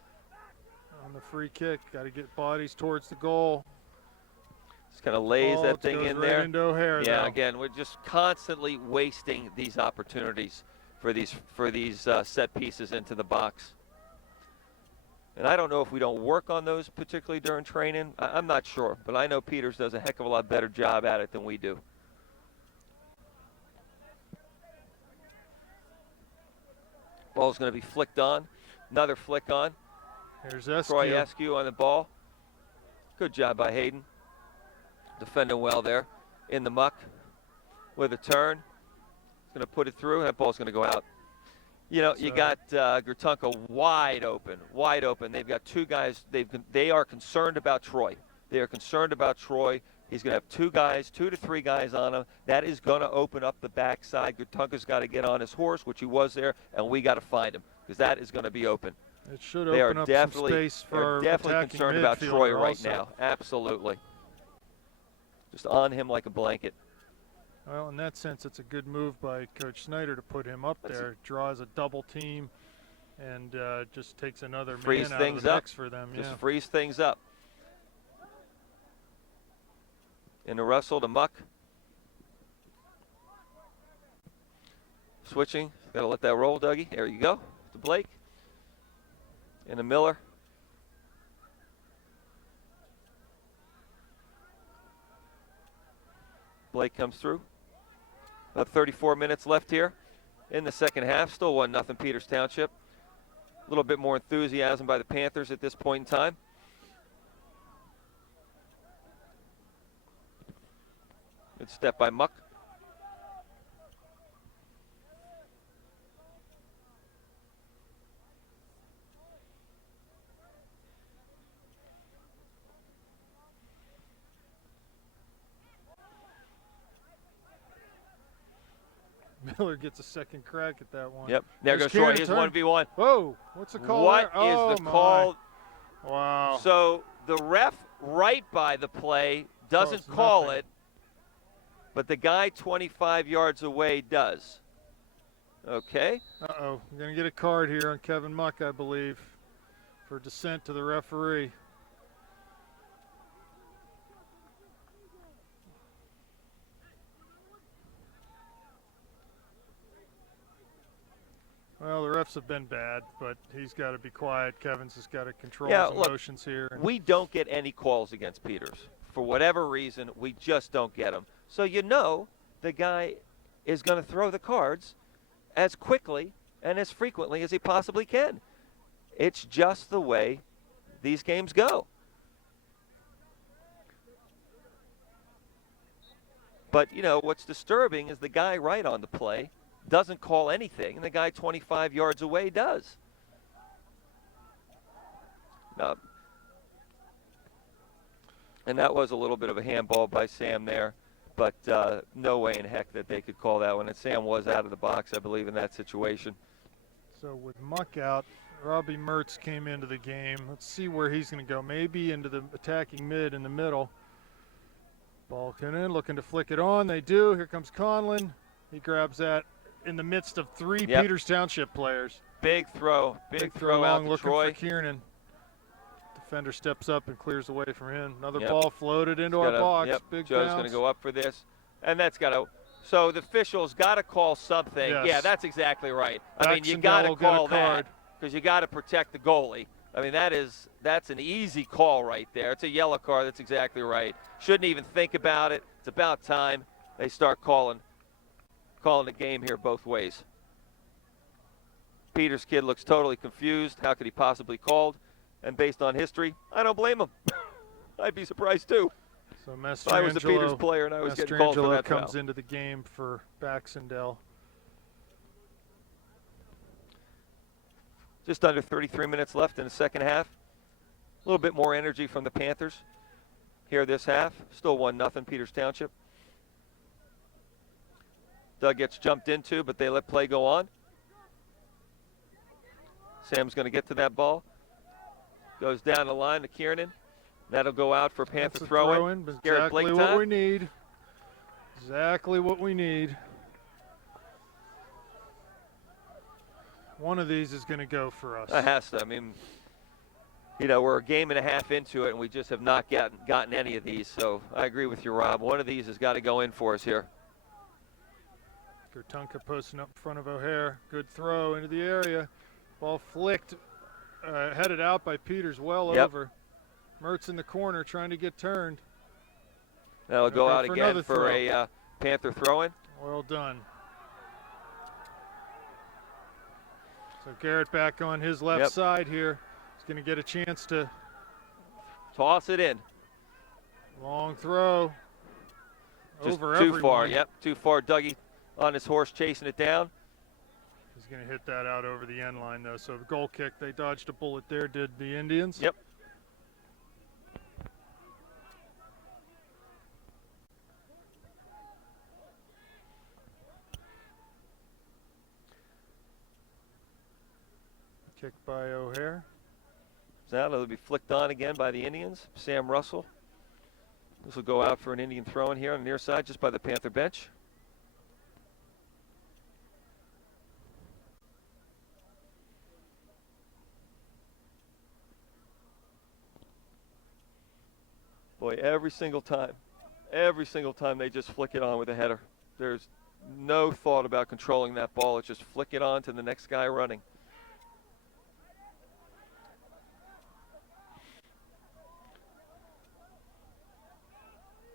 on the free kick. Got to get bodies towards the goal. Just kind of lays that thing in right there. Into O'Hare, yeah, though. again, we're just constantly wasting these opportunities for these set pieces into the box. And I don't know if we don't work on those particularly during training. I'm not sure, but I know Peters does a heck of a lot better job at it than we do. Ball's going to be flicked on. Another flick on. Here's Eskew. Troy Eskew on the ball. Good job by Hayden. Defending well there in the muck with a turn. He's going to put it through. That ball's going to go out. You know, you got Gertunka wide open. They've got two guys. They are concerned about Troy. They are concerned about Troy. He's going to have two to three guys on him. That is going to open up the backside. Gertunka's got to get on his horse, which he was there, and we got to find him because that is going to be open. It should They open are up definitely, some space for they're definitely concerned about Troy right also. now. Absolutely. Just on him like a blanket. Well, in that sense, it's a good move by Coach Snyder to put him up there. Draws a double team and just takes another freeze man things out of the up mix for them. Just yeah. freeze things up. In the Russell to Muck. Switching. Got to let that roll, Dougie. There you go. To Blake. And to Miller. Blake comes through. About 34 minutes left here in the second half. Still 1-0 Peters Township. A little bit more enthusiasm by the Panthers at this point in time. Good step by Muck. Miller gets a second crack at that one. Yep. There goes Troy. Here's 1v1. Whoa. What's the call? What there? is Oh, the my. call? Wow. So the ref right by the play doesn't Calls call nothing. it, but the guy 25 yards away does. Okay. Uh-oh. We're going to get a card here on Kevin Muck, I believe, for dissent to the referee. Well, the refs have been bad, but he's got to be quiet. Kevin's has got to control his emotions here. We don't get any calls against Peters. For whatever reason, we just don't get them. So you know the guy is going to throw the cards as quickly and as frequently as he possibly can. It's just the way these games go. But, you know, what's disturbing is the guy right on the play doesn't call anything, and the guy 25 yards away does. And that was a little bit of a handball by Sam there, but no way in heck that they could call that one. And Sam was out of the box, I believe, in that situation. So with Muck out, Robbie Mertz came into the game. Let's see where he's going to go. Maybe into the attacking mid in the middle. Ball coming in, looking to flick it on. They do. Here comes Conlon. He grabs that in the midst of three Peters Township players. Big throw out to looking Troy. for Kiernan. Defender steps up and clears away from him. Another ball floated into our box. Big Joe's bounce. going to go up for this, and that's got to. So the officials got to call something. Yes. Yeah, that's exactly right. I mean, you Baxendale got to will get a call that card. because you got to protect the goalie. I mean, that's an easy call right there. It's a yellow card. That's exactly right. Shouldn't even think about it. It's about time they start calling the game here both ways. Peters kid looks totally confused. How could he possibly called? And based on history, I don't blame him. I'd be surprised too. So If I was the Peters player and I was getting called for that comes foul. into the game for Baxendale. Just under 33 minutes left in the second half. A little bit more energy from the Panthers here this half. Still 1-0 Peters Township. Doug gets jumped into, but they let play go on. Sam's going to get to that ball. Goes down the line to Kiernan. That'll go out for Panther throw-in. Exactly what we need. Exactly what we need. One of these is going to go for us. It has to. I mean, you know, we're a game and a half into it, and we just have not gotten any of these. So I agree with you, Rob. One of these has got to go in for us here. Gertunka posting up in front of O'Hare. Good throw into the area. Ball flicked, headed out by Peters well over. Mertz in the corner trying to get turned. That'll go out again for a Panther throw-in. Well done. So Garrett back on his left side here. He's going to get a chance to toss it in. Long throw. Just over too everyone. far. Yep, too far. Dougie on his horse chasing it down. He's going to hit that out over the end line, though. So goal kick, they dodged a bullet there, did the Indians. Yep. Kick by O'Hare. Now it'll be flicked on again by the Indians. Sam Russell. This will go out for an Indian throw-in here on the near side, just by the Panther bench. Boy, every single time they just flick it on with a header. There's no thought about controlling that ball. It's just flick it on to the next guy running.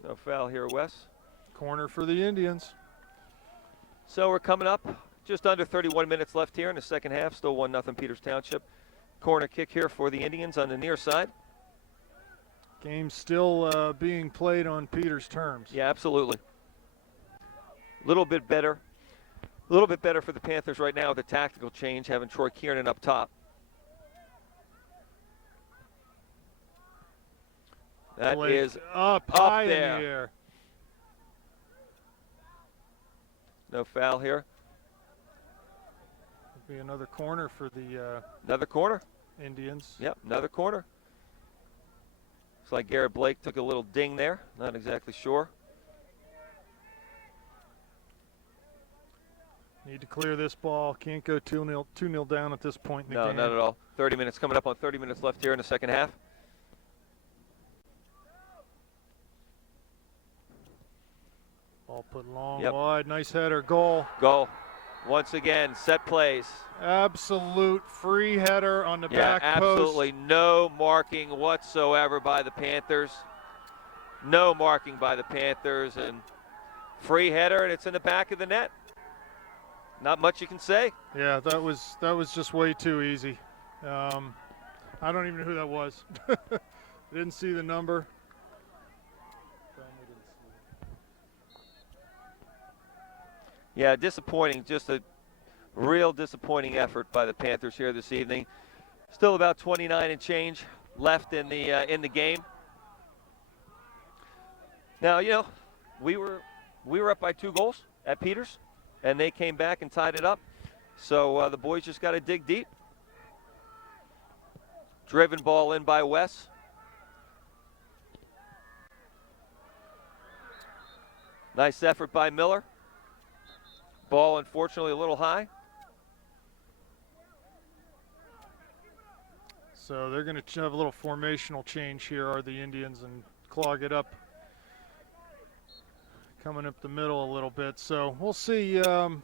No foul here, Wes. Corner for the Indians. So we're coming up just under 31 minutes left here in the second half. Still 1-0 Peters Township. Corner kick here for the Indians on the near side. Game still being played on Peters' terms. Yeah, absolutely. A little bit better for the Panthers right now with a tactical change, having Troy Kiernan up top. That Blake is up high there. in the air. No foul here. Be another corner for the Another corner. Indians. Yep, another corner. Looks like Garrett Blake took a little ding there. Not exactly sure. Need to clear this ball. Can't go 2-0 down at this point in the game. No, not at all. 30 minutes coming up on 30 minutes left here in the second half. Ball put long, wide. Nice header. Goal. Goal. Once again, set plays. Absolute free header on the back post. Absolutely no marking whatsoever by the Panthers. No marking by the Panthers, and free header, and it's in the back of the net. Not much you can say. Yeah, that was just way too easy. I don't even know who that was. Didn't see the number. Yeah, disappointing. Just a real disappointing effort by the Panthers here this evening. Still about 29 and change left in the game. Now, you know, we were up by 2 goals at Peters, and they came back and tied it up. So the boys just got to dig deep. Driven ball in by Wes. Nice effort by Miller. Ball, unfortunately, a little high. So they're going to have a little formational change here, are the Indians, and clog it up. Coming up the middle a little bit. So we'll see what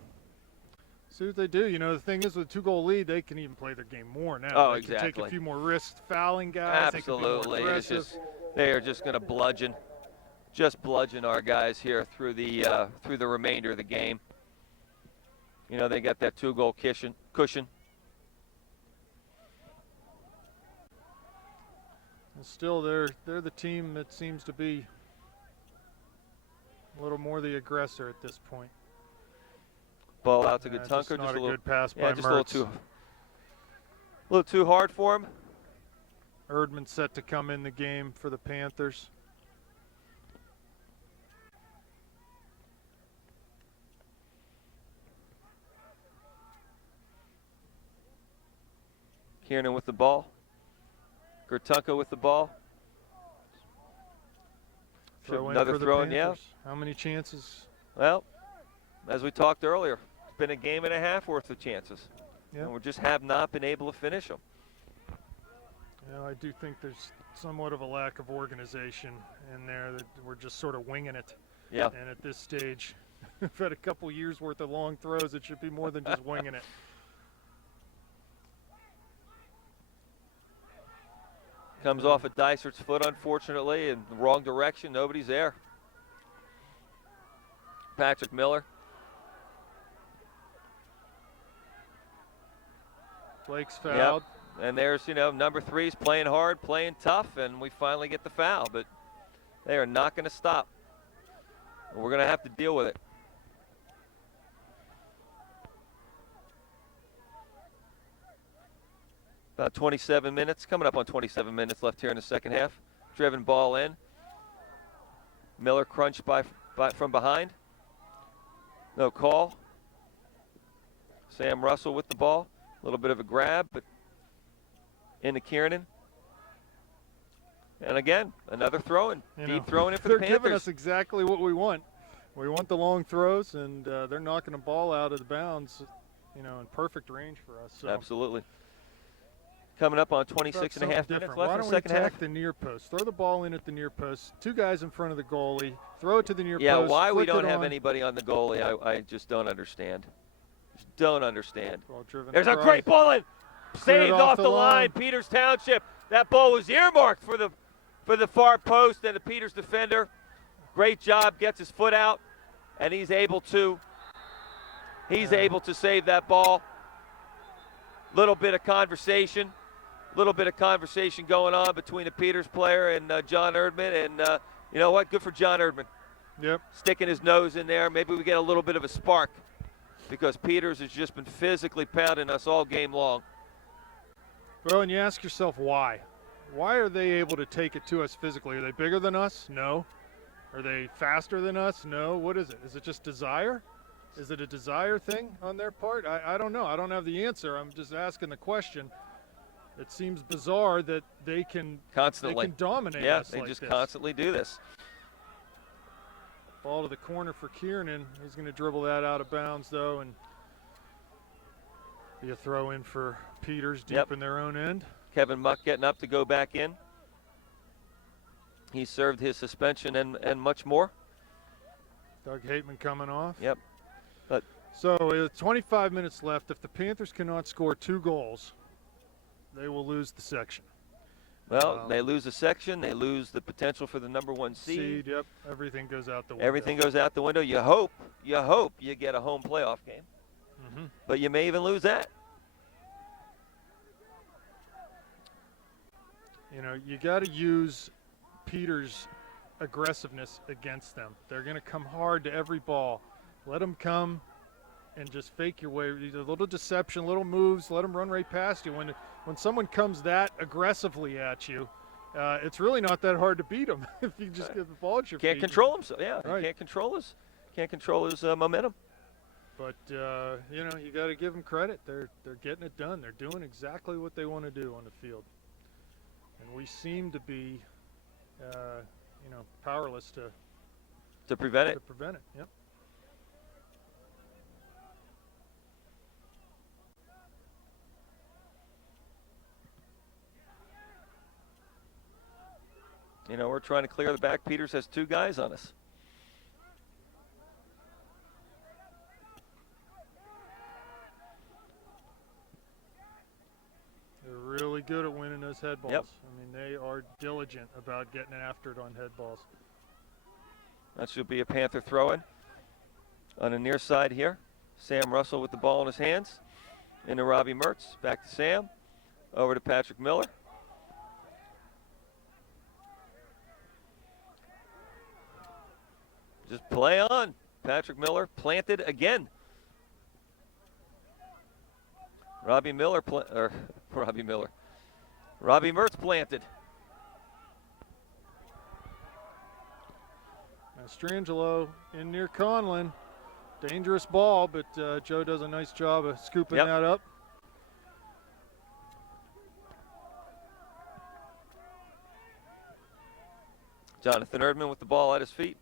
they do. You know, the thing is, with a 2-goal lead, they can even play their game more now. Oh, they exactly. can take a few more risks, fouling guys. Absolutely. They are just going to bludgeon our guys here through the remainder of the game. You know, they got that 2-goal cushion. And still, they're the team that seems to be a little more the aggressor at this point. Ball out to Gatunka. Just a good pass by just Mertz. a little too hard for him. Erdman set to come in the game for the Panthers. Kiernan with the ball. Gatunka with the ball. Another throw in, yeah. How many chances? Well, as we talked earlier, it's been a game and a half worth of chances. Yep. And we just have not been able to finish them. You know, I do think there's somewhat of a lack of organization in there, that we're just sort of winging it. Yeah. And at this stage, we've had a couple years worth of long throws. It should be more than just winging it. Comes off of Dysert's foot, unfortunately, in the wrong direction. Nobody's there. Patrick Miller. Blake's fouled. Yep. And there's, you know, number 3's playing hard, playing tough, and we finally get the foul. But they are not going to stop. We're going to have to deal with it. About 27 minutes, coming up on 27 minutes left here in the second half. Driven ball in. Miller crunched from behind. No call. Sam Russell with the ball. A little bit of a grab, but into Kiernan. And again, another throw-in. Deep throw-in for the Panthers. They're giving us exactly what we want. We want the long throws, and they're knocking the ball out of the bounds, you know, in perfect range for us. So. Absolutely. Coming up on 26 and a half minutes left in the second half. Why don't we attack the near post? Throw the ball in at the near post. 2 guys in front of the goalie. Throw it to the near post. Yeah, why we don't have anybody on the goalie, I just don't understand. Just don't understand. There's a great ball in. Saved off the line. Peters Township. That ball was earmarked for the far post, and the Peters defender. Great job. Gets his foot out, and he's able to save that ball. Little bit of conversation going on between the Peters player and John Erdman, and you know what? Good for John Erdman. Yep. Sticking his nose in there. Maybe we get a little bit of a spark, because Peters has just been physically pounding us all game long. Well, and you ask yourself why. Why are they able to take it to us physically? Are they bigger than us? No. Are they faster than us? No. What is it? Is it just desire? Is it a desire thing on their part? I don't know. I don't have the answer. I'm just asking the question. It seems bizarre that they can dominate us they like just this. Constantly do this. Ball to the corner for Kiernan. He's going to dribble that out of bounds, though, and Be a throw in for Peters deep Yep. in their own end. Kevin Muck getting up to go back in. He served his suspension and much more. Doug Hateman coming off. Yep. So 25 minutes left. If the Panthers cannot score 2 goals, they will lose the section. Well, they lose a section. They lose the potential for the #1 seed. Yep. Everything goes out the window. Everything goes out the window. You hope you get a home playoff game. Mm-hmm. But you may even lose that. You know, you got to use Peters' aggressiveness against them. They're going to come hard to every ball. Let them come and just fake your way. A little deception, little moves, let them run right past you. When someone comes that aggressively at you, it's really not that hard to beat them if you just get the ball at your feet. Can't control him. So yeah, Right. He can't control his momentum. But you know, you got to give them credit. They're getting it done. They're doing exactly what they want to do on the field. And we seem to be, you know, powerless To prevent it. to prevent it. Yep. You know, we're trying to clear the back. Peters has 2 guys on us. They're really good at winning those head balls. Yep. I mean, they are diligent about getting after it on head balls. That should be a Panther throw-in on the near side here. Sam Russell with the ball in his hands. Into Robbie Mertz. Back to Sam. Over to Patrick Miller. Just play on. Patrick Miller planted again. Robbie Mertz planted. Mastrangelo in near Conlon. Dangerous ball, but Joe does a nice job of scooping that up. Jonathan Erdman with the ball at his feet.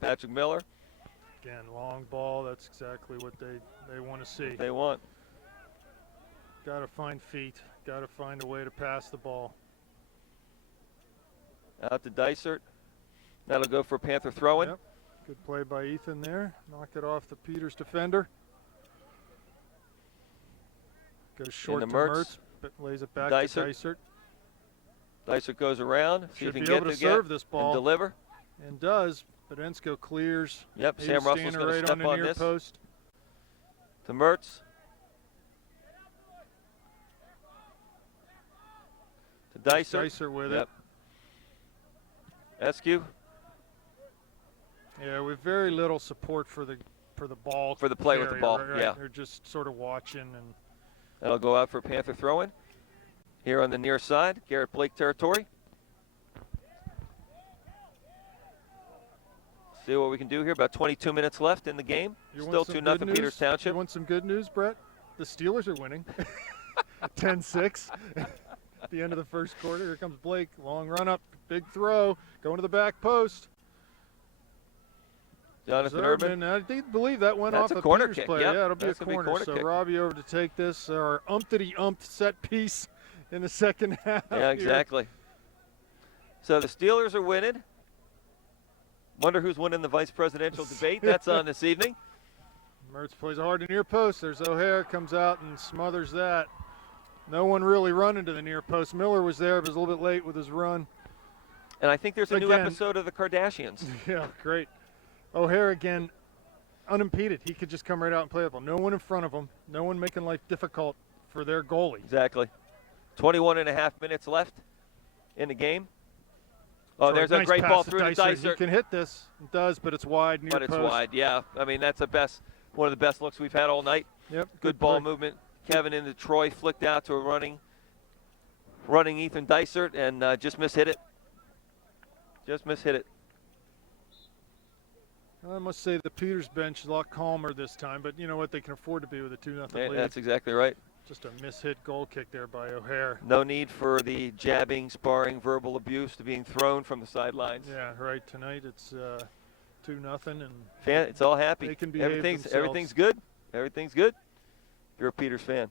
Patrick Miller. Again, long ball. That's exactly what they want to see. They want. Got to find feet. Got to find a way to pass the ball. Out to Dysert. That'll go for a Panther throw-in. Yep. Good play by Ethan there. Knock it off the Peters defender. Goes short to Mertz, but lays it back to Dysert. Dysert goes around. See Should if he be can able get to serve this ball. and deliver. And does, but Ensko clears. Yep, He's Sam Russell's going to right step on the on near this. post. To Mertz. To Dysert. Dysert with it. Eskew. Yeah, with very little support for the ball. For the play with the ball, right? yeah. They're just sort of watching and. That'll go out for a Panther throw-in. Here on the near side, Garrett Blake territory. See what we can do here. About 22 minutes left in the game. Still 2-0 Peters Township. You want some good news, Brett? The Steelers are winning. 10-6 at the end of the first quarter. Here comes Blake. Long run up. Big throw. Going to the back post. Jonathan Erdman. I did believe that went That's off a corner Peters kick. play. Yep. Yeah, it'll be a That's gonna be corner. So kick. Robbie over to take this. Our umpty-umpt set piece in the second half. Yeah, exactly. So the Steelers are winning. Wonder who's winning the vice presidential debate. That's on this evening. Mertz plays hard to near post. There's O'Hare, comes out and smothers that. No one really running to the near post. Miller was there, but was a little bit late with his run. And I think there's a new episode of the Kardashians. Yeah, great. O'Hare again, unimpeded. He could just come right out and play the ball. No one in front of him. No one making life difficult for their goalie. Exactly. 21 and a half minutes left in the game. Oh, there's a great ball through to Dysert. He can hit this. It does, but it's wide near post. But it's wide, yeah. I mean, that's one of the best looks we've had all night. Yep. Good ball movement. Kevin into Troy, flicked out to a running Ethan Dysert, and just mishit it. Just mishit it. I must say the Peters bench is a lot calmer this time, but you know what? They can afford to be with a 2-0 lead. That's exactly right. Just a mishit goal kick there by O'Hare. No need for the jabbing, sparring, verbal abuse to being thrown from the sidelines. Yeah, right. Tonight it's 2-0, and it's all happy. They can behave Everything's good. Everything's good. If you're a Peters fan.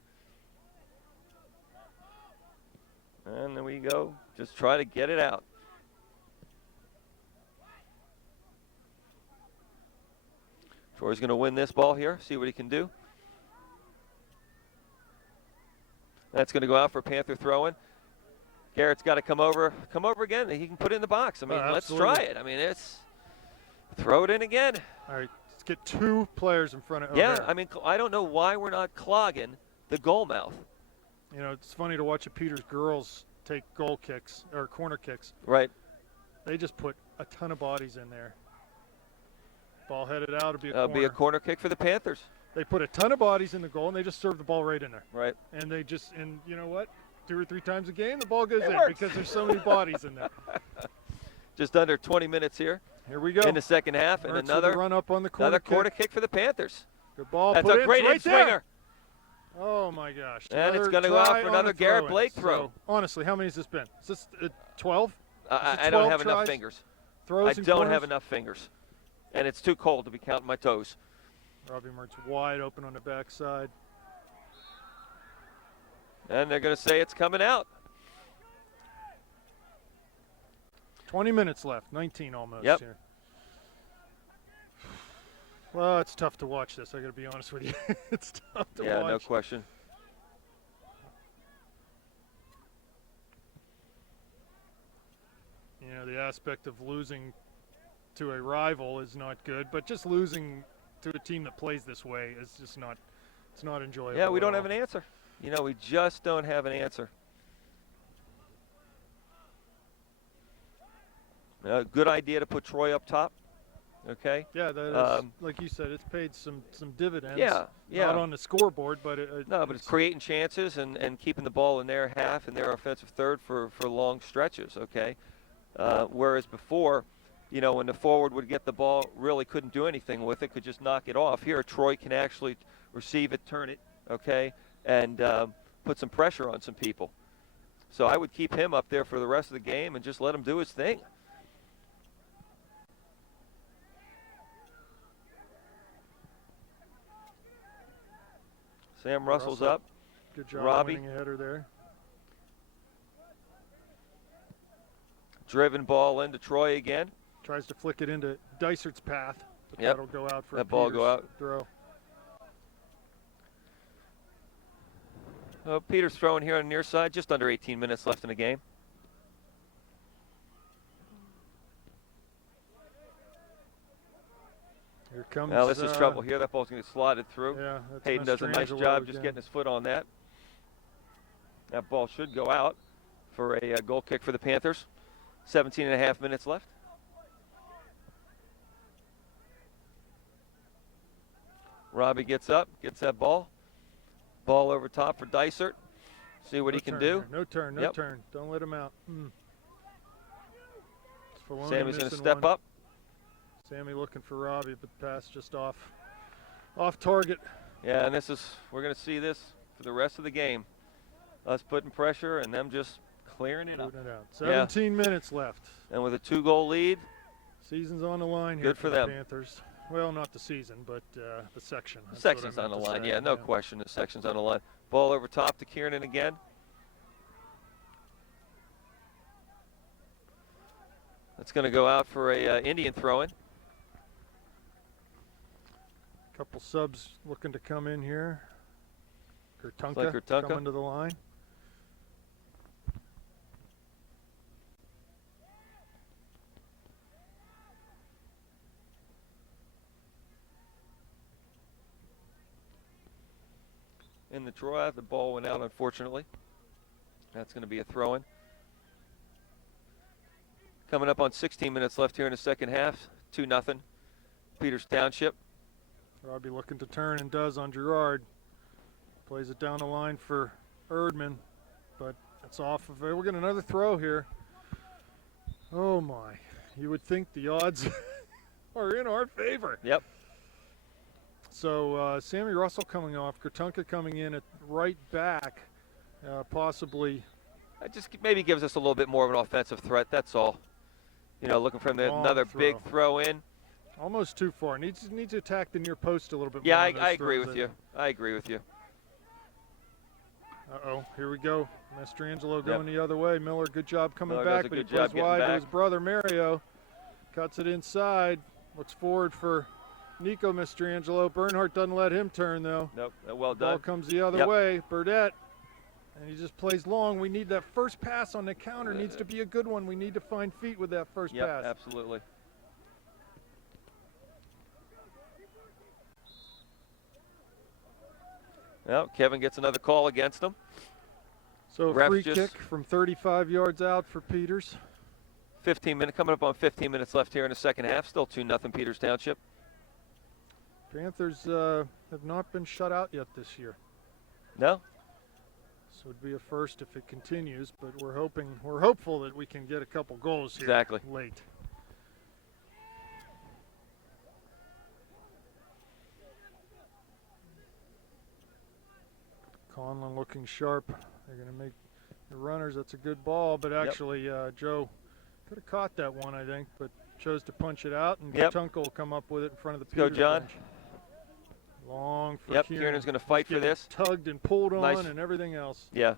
And then we go. Just try to get it out. Troy's going to win this ball here. See what he can do. That's going to go out for a Panther throw-in. Garrett's got to come over again. He can put it in the box. I mean, let's try it. I mean, it's throw it in again. All right, let's get 2 players in front of. Yeah, I mean, I don't know why we're not clogging the goal mouth. You know, it's funny to watch the Peters girls take goal kicks or corner kicks. Right. They just put a ton of bodies in there. Ball headed out. It'll be a corner kick for the Panthers. They put a ton of bodies in the goal, and they just serve the ball right in there. Right. And you know what? 2 or 3 times a game, the ball goes in works. because there's so many bodies in there. Just under 20 minutes here. Here we go. In the second half, and another run up on the corner another kick. corner kick for the Panthers. Good ball. That's put a great right in-swinger. there. Oh, my gosh. And it's going to go out for another Garrett Blake throw. So, honestly, how many has this been? Is this 12? I don't have enough fingers. Throws I don't have enough fingers. And it's too cold to be counting my toes. Robbie Mertz wide open on the backside. And they're going to say it's coming out. 20 minutes left, 19 almost Yep. here. Well, it's tough to watch this, I got to be honest with you. It's tough to watch. Yeah, no question. You know, the aspect of losing to a rival is not good, but just losing to a team that plays this way is just not, it's not enjoyable. Yeah, we don't have an answer. You know, we just don't have an answer. Good idea to put Troy up top. Okay. Yeah, that is, like you said, it's paid some dividends. Yeah, yeah. Not on the scoreboard, but no, but it's creating chances and keeping the ball in their half and their offensive third for long stretches. Okay. Whereas before, you know, when the forward would get the ball, really couldn't do anything with it, could just knock it off. Here, Troy can actually receive it, turn it, okay, and put some pressure on some people. So I would keep him up there for the rest of the game and just let him do his thing. Sam Russell's up. Good job Robbie. winning a header there. Driven ball into Troy again. Tries to flick it into Dysert's path. But Yep. That'll go out for That a ball Peters go out. throw. Peters throwing here on the near side. Just under 18 minutes left in the game. Here comes. Now this is trouble here. That ball's going to get slotted through. Yeah, that's Hayden does a nice job just getting his foot on that. That ball should go out for a goal kick for the Panthers. 17 and a half minutes left. Robbie gets up, gets that ball. Ball over top for Dysert. See what he can do. Here. No turn, no Yep. turn. Don't let him out. Sammy's going to step up. Sammy looking for Robbie, but the pass just off target. Yeah, and we're going to see this for the rest of the game. Us putting pressure and them just clearing it up. Shooting it out. 17 minutes left. And with a 2-goal lead. Season's on the line here Good for the them. Panthers. Well, not the season, but the section. The That's what I section's on the meant to line. say. Yeah, no question. The section's on the line. Ball over top to Kiernan again. That's going to go out for a Indian throw-in. Couple subs looking to come in here. Kurtunka, like Kurtunka. coming to the line. In the draw, the ball went out, unfortunately. That's going to be a throw-in. Coming up on 16 minutes left here in the second half. 2-0. Peters Township. Robbie looking to turn and does on Gerard. Plays it down the line for Erdman, but it's off of it. We're getting another throw here. Oh my. You would think the odds are in our favor. Yep. So Sammy Russell coming off, Kurtunka coming in at right back, possibly. It just maybe gives us a little bit more of an offensive threat, that's all. You know, looking for another big throw in. Almost too far. Needs to attack the near post a little bit Yeah, more. I agree with you. I agree with you. Uh-oh, here we go. Mastrangelo going the other way. Miller, good job coming Miller does back, a but he good job plays getting wide to back. his brother Mario. Cuts it inside. Looks forward for Nico Mastrangelo. Bernhardt doesn't let him turn, though. Nope, well Ball done. comes the other way. Burdette. And he just plays long. We need that first pass on the counter. Needs to be a good one. We need to find feet with that first pass. Absolutely. Well, Kevin gets another call against him. So a free kick from 35 yards out for Peters. 15 minutes, coming up on 15 minutes left here in the second half. Still 2-0 Peters Township. Panthers have not been shut out yet this year. No? So it'd be a first if it continues, but we're hopeful that we can get a couple goals here late. Conlon looking sharp. They're going to make the runners. That's a good ball, but actually Joe could have caught that one, I think, but chose to punch it out, and Tunkel will come up with it in front of the Peters go, John. bench. Long for Kieran. Kieran's going to fight for this. Tugged and pulled on and everything else. Yeah.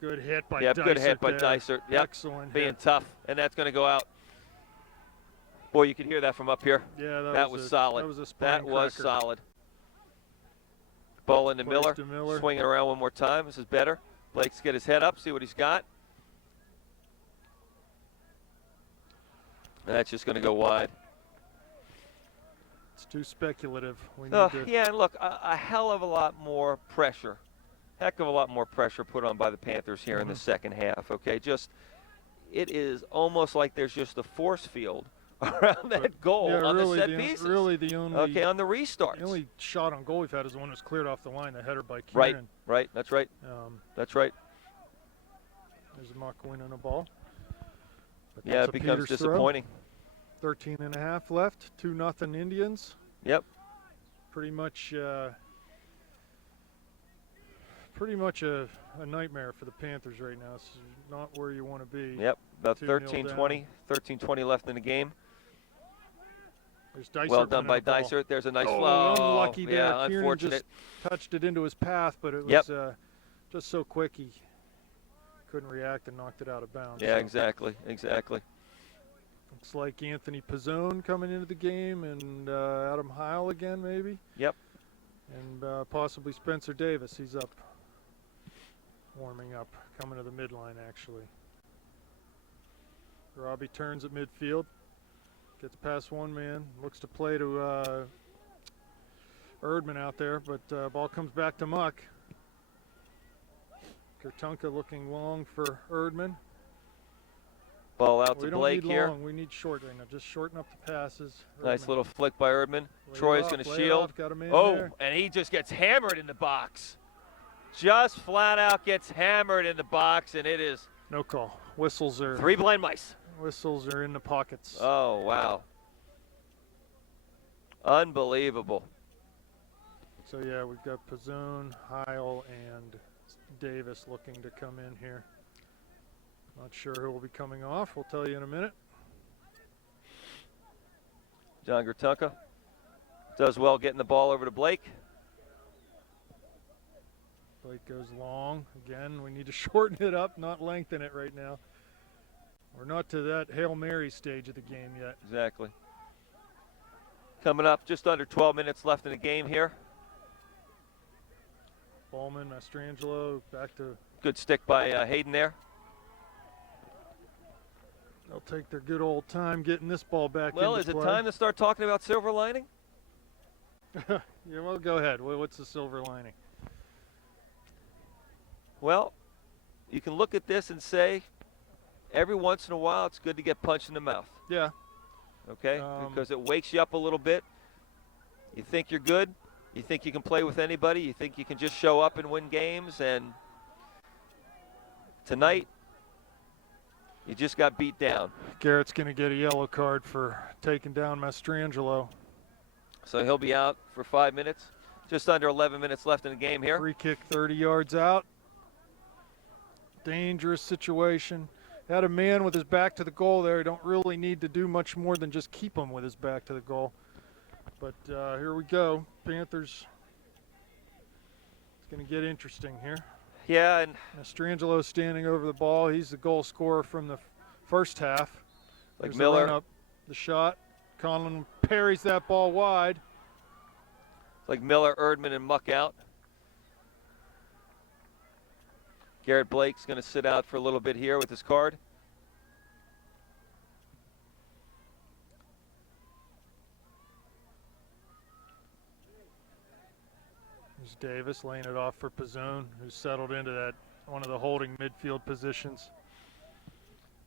Good hit by Dysert. Good hit by Dysert. Yep. Excellent Being hit. tough, and that's going to go out. Boy, you could hear that from up here. Yeah, that was solid. That was a spine was cracker. solid. Ball into Miller. To Miller. Swinging around one more time. This is better. Blake's get his head up, see what he's got. And that's just going to go wide. It's too speculative. We need to yeah, and look, a hell of a lot more pressure. Heck of a lot more pressure put on by the Panthers here in the second half, okay? It is almost like there's just a force field around that goal on the set pieces. Really the only on the restarts. The only shot on goal we've had is the one that was cleared off the line, the header by Kieran. Right, that's right. That's right. There's a Muck winning a ball. But yeah, it becomes disappointing. 13 and a half left, 2-0 Indians. Yep. Pretty much a nightmare for the Panthers right now. It's not where you want to be. Yep, about 13-20 left in the game. There's Dysert. Well done by Dysert. There's a nice flow. Unlucky there. Yeah, Kieran unfortunate. Just touched it into his path, but it was just so quick he couldn't react and knocked it out of bounds. Yeah, exactly. Looks like Anthony Pizzone coming into the game, and Adam Heil again, maybe. Yep. And possibly Spencer Davis. He's up, warming up, coming to the midline, actually. Robbie turns at midfield, gets past one man, looks to play to Erdman out there, but ball comes back to Muck. Kurtunka looking long for Erdman. Ball out to Blake here. We need short right now. Just shorten up the passes. Nice little flick by Erdman. Troy's going to shield. And he just gets hammered in the box. Just flat out gets hammered in the box, and it is no call. Whistles are 3 blind mice. Whistles are in the pockets. Oh, wow. Unbelievable. So yeah, we've got Pizzone, Heil, and Davis looking to come in here. Not sure who will be coming off. We'll tell you in a minute. John Gertunka does well getting the ball over to Blake. Blake goes long. Again, we need to shorten it up, not lengthen it right now. We're not to that Hail Mary stage of the game yet. Exactly. Coming up, just under 12 minutes left in the game here. Ballman, Mastrangelo, back to... Good stick by Hayden there. They'll take their good old time getting this ball back into play. Well, is it time to start talking about silver lining? Yeah, well, go ahead. What's the silver lining? Well, you can look at this and say, every once in a while, it's good to get punched in the mouth. Yeah. Okay? Because it wakes you up a little bit. You think you're good. You think you can play with anybody. You think you can just show up and win games. And tonight, you just got beat down. Garrett's going to get a yellow card for taking down Mastrangelo. So he'll be out for 5 minutes. Just under 11 minutes left in the game here. Free kick 30 yards out. Dangerous situation. Had a man with his back to the goal there. You don't really need to do much more than just keep him with his back to the goal. But here we go. Panthers It's going to get interesting here. Yeah, and Mastrangelo standing over the ball. He's the goal scorer from the first half. like There's Miller, the run up, the shot. Conlon parries that ball wide. like Miller, Erdman, and Muck out. Garrett Blake's going to sit out for a little bit here with his card. There's Davis laying it off for Pizzone, who's settled into that one of the holding midfield positions.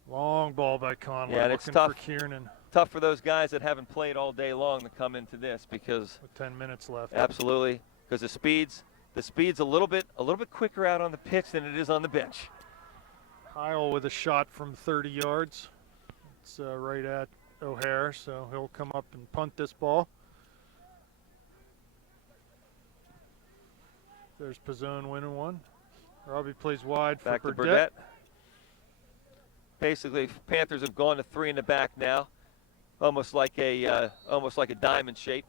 Long ball by Conlon, Yeah, and it's looking tough. for Kiernan Tough for those guys that haven't played all day long to come into this because with 10 minutes left. absolutely, because the speed's a little bit quicker out on the pitch than it is on the bench. Heil with a shot from 30 yards. It's right at O'Hare, so he'll come up and punt this ball. There's Pizzone winning one. Robbie plays wide for Back to Burdett. Burdett. Basically, Panthers have gone to 3 in the back now, almost like a diamond shape.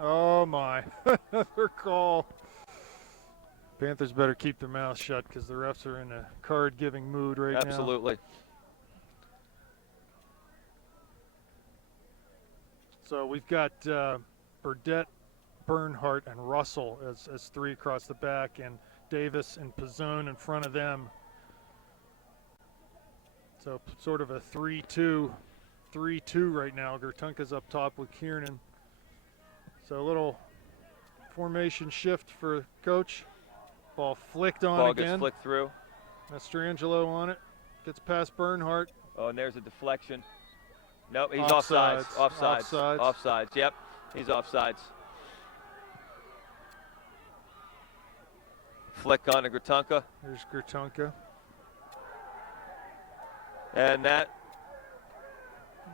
Oh my, another call. Panthers better keep their mouth shut because the refs are in a card-giving mood right now. Absolutely. So we've got Burdett, Bernhardt, and Russell as 3 across the back, and Davis and Pizzone in front of them. So sort of a 3-2 right now. Gertunka's up top with Kiernan. So a little formation shift for coach. Ball flicked on Ball again. gets flicked through. Mastrangelo on it. Gets past Bernhardt. Oh, and there's a deflection. Nope, he's Offsides. offsides. Offsides. Offsides. Yep, he's offsides. Flick on to Gertunka. There's Gertunka. And that,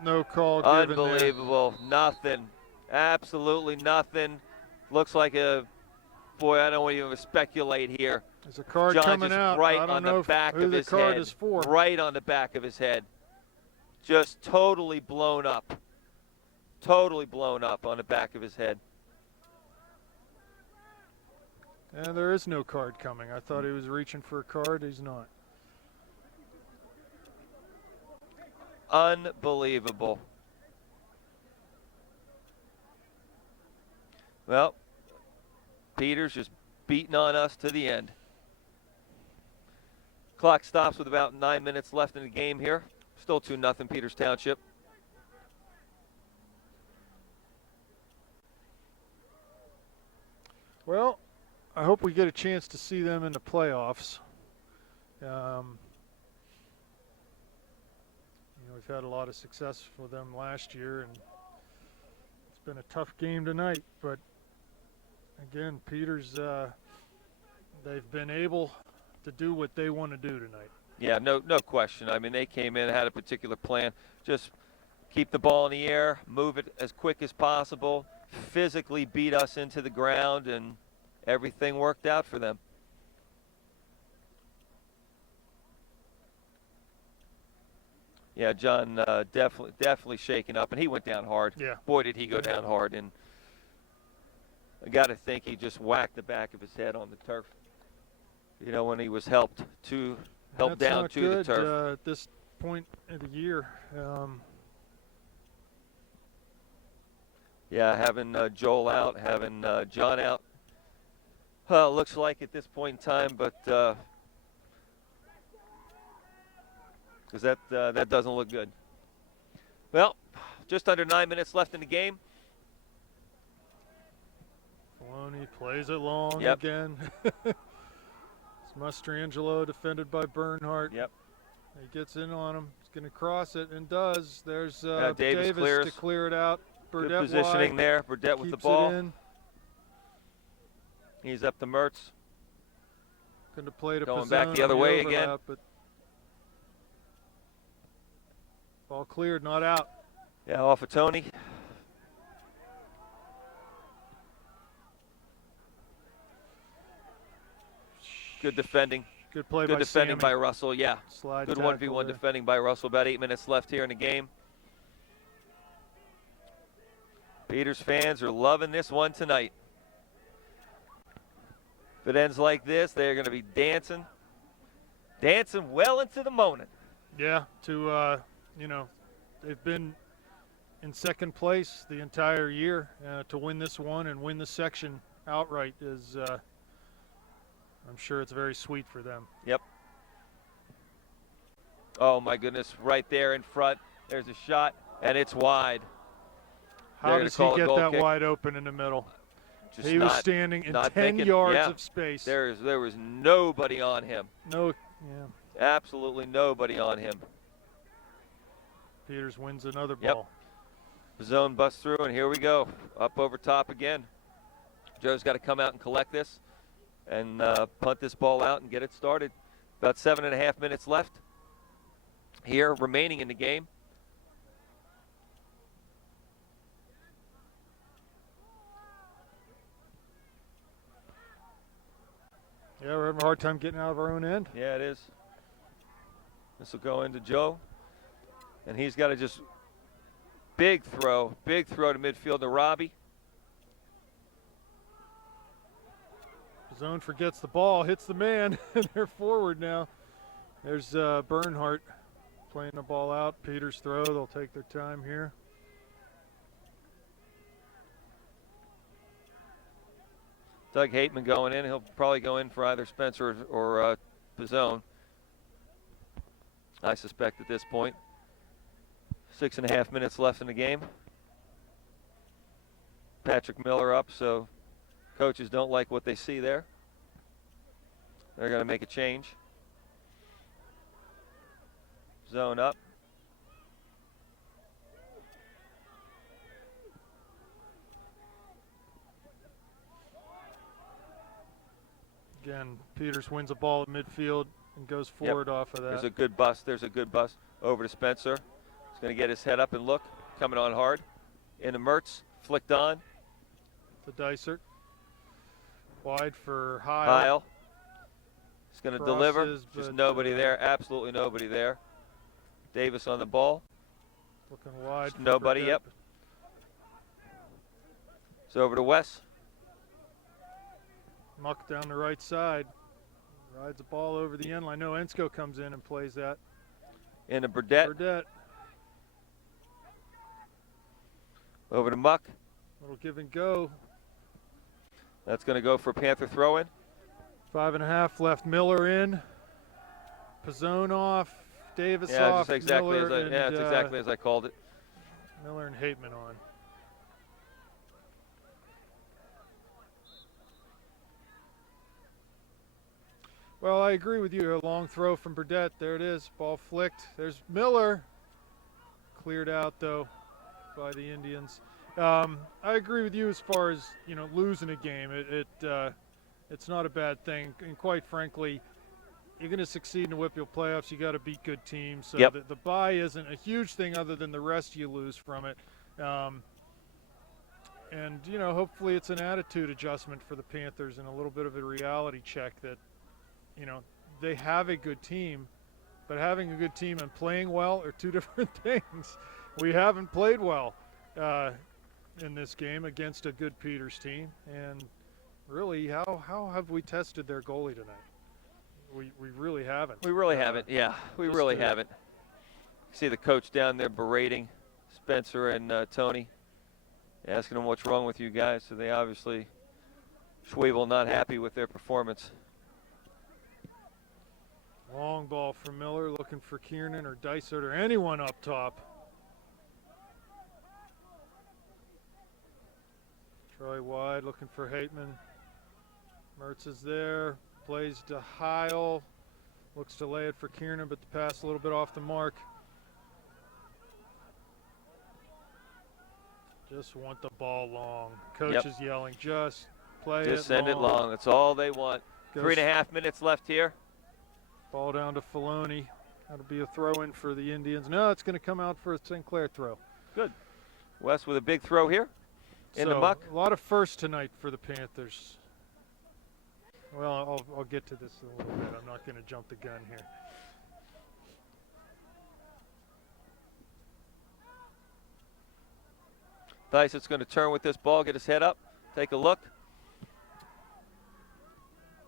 No call given there. unbelievable. Nothing. Absolutely nothing. Looks like boy, I don't even speculate here. There's a card John coming just out. right I don't on know the back who of the his card head. is for. Right on the back of his head. Just totally blown up. Totally blown up on the back of his head. And there is no card coming. I thought he was reaching for a card. He's not. Unbelievable. Well, Peters just beating on us to the end. Clock stops with about 9 minutes left in the game here. Still 2-0 Peters Township. Well, I hope we get a chance to see them in the playoffs. We've had a lot of success with them last year, and it's been a tough game tonight. But again, Peters, they've been able to do what they want to do tonight. Yeah, no question. I mean, they came in, had a particular plan. Just keep the ball in the air, move it as quick as possible, physically beat us into the ground, and everything worked out for them. Yeah, John definitely shaken up, and he went down hard. Yeah. Boy, did he go down hard. And I got to think he just whacked the back of his head on the turf. You know, when he was helped down That's not to good, the turf. at this point of the year. Yeah, having Joel out, having John out. Looks like at this point in time, but because that doesn't look good. Well, just under 9 minutes left in the game. Maloney plays it long Yep. again. It's Mastrangelo defended by Bernhardt. Yep. He gets in on him. He's going to cross it and does. There's Davis Davis clears. to clear it out. Good Burdett positioning wide, there. Burdett with the keeps ball. it in. He's up to Mertz. Couldn't have played a Going back Pizzone the other on way again. overlap, but ball cleared, not out. Yeah, off of Tony. Good defending. Good play Good by defending Sammy. by Russell, yeah. Slide Good tackle 1v1 there. defending by Russell. About 8 minutes left here in the game. Peters fans are loving this one tonight. If it ends like this, they're going to be dancing well into the morning. Yeah, they've been in second place the entire year. To win this one and win the section outright is, I'm sure it's very sweet for them. Yep. Oh, my goodness, right there in front. There's a shot, and it's wide. How does he get that wide open in the middle? He was standing in 10 yards of space. There was nobody on him. No, absolutely nobody on him. Peters wins another ball. Zone busts through, and here we go. Up over top again. Joe's got to come out and collect this and punt this ball out and get it started. About 7.5 minutes left here remaining in the game. Yeah, we're having a hard time getting out of our own end. Yeah, it is. This will go into Joe. And he's got to just big throw to midfield to Robbie. Zone forgets the ball, hits the man, and they're forward now. There's Bernhardt playing the ball out. Peters throw, they'll take their time here. Doug Hateman going in. He'll probably go in for either Spencer or Pizzone, I suspect at this point. 6.5 minutes left in the game. Patrick Miller up, so coaches don't like what they see there. They're going to make a change. Zone up. Again, Peters wins a ball at midfield and goes forward off of that. There's a good bust. Over to Spencer. He's going to get his head up and look. Coming on hard. Into Mertz. Flicked on. To Dysert. Wide for Heil. Heil. He's going to deliver. Just nobody there. Absolutely nobody there. Davis on the ball. Looking wide. Nobody, yep. It's over to Wes. Muck down the right side. Rides the ball over the end line. No, Ensko comes in and plays that. Into Burdett. Over to Muck. Little give and go. That's going to go for Panther throw-in. 5.5 left. Miller in. Pizzone off. Davis off. Just exactly that's exactly as I called it. Miller and Hateman on. Well, I agree with you. A long throw from Burdett. There it is. Ball flicked. There's Miller. Cleared out, though, by the Indians. I agree with you as far as, losing a game. It's not a bad thing. And quite frankly, you're going to succeed in the Whitfield playoffs. You got to beat good teams. So the bye isn't a huge thing other than the rest you lose from it. And, hopefully it's an attitude adjustment for the Panthers and a little bit of a reality check that, they have a good team, but having a good team and playing well are two different things. We haven't played well in this game against a good Peters team, and really, how have we tested their goalie tonight? We really haven't. We really haven't, yeah. We really haven't. See the coach down there berating Spencer and Tony, asking them what's wrong with you guys, so they obviously, Schwebel not happy with their performance. Long ball from Miller, looking for Kiernan or Dysert or anyone up top. Troy wide, looking for Hateman. Mertz is there, plays to Heil. Looks to lay it for Kiernan, but the pass a little bit off the mark. Just want the ball long. Coach is yelling, just play it long. Just send it long. That's all they want. 3.5 minutes left here. Ball down to Filoni. That'll be a throw-in for the Indians. No, it's going to come out for a Sinclair throw. Good. Wes with a big throw here in the muck. A lot of firsts tonight for the Panthers. Well, I'll get to this in a little bit. I'm not going to jump the gun here. Dyson's going to turn with this ball, get his head up, take a look.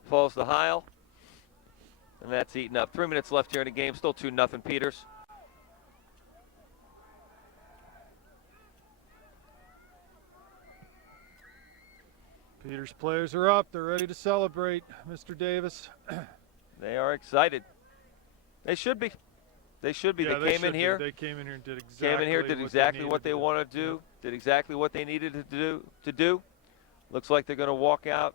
falls to Heil. And that's eaten up. 3 minutes left here in the game. Still 2-0 Peters. Peters players are up. They're ready to celebrate, Mr. Davis. They are excited. They should be. They should be. Yeah, they came in here. They came in here and did exactly what they wanted to do. Did exactly what they needed to do. Looks like they're going to walk out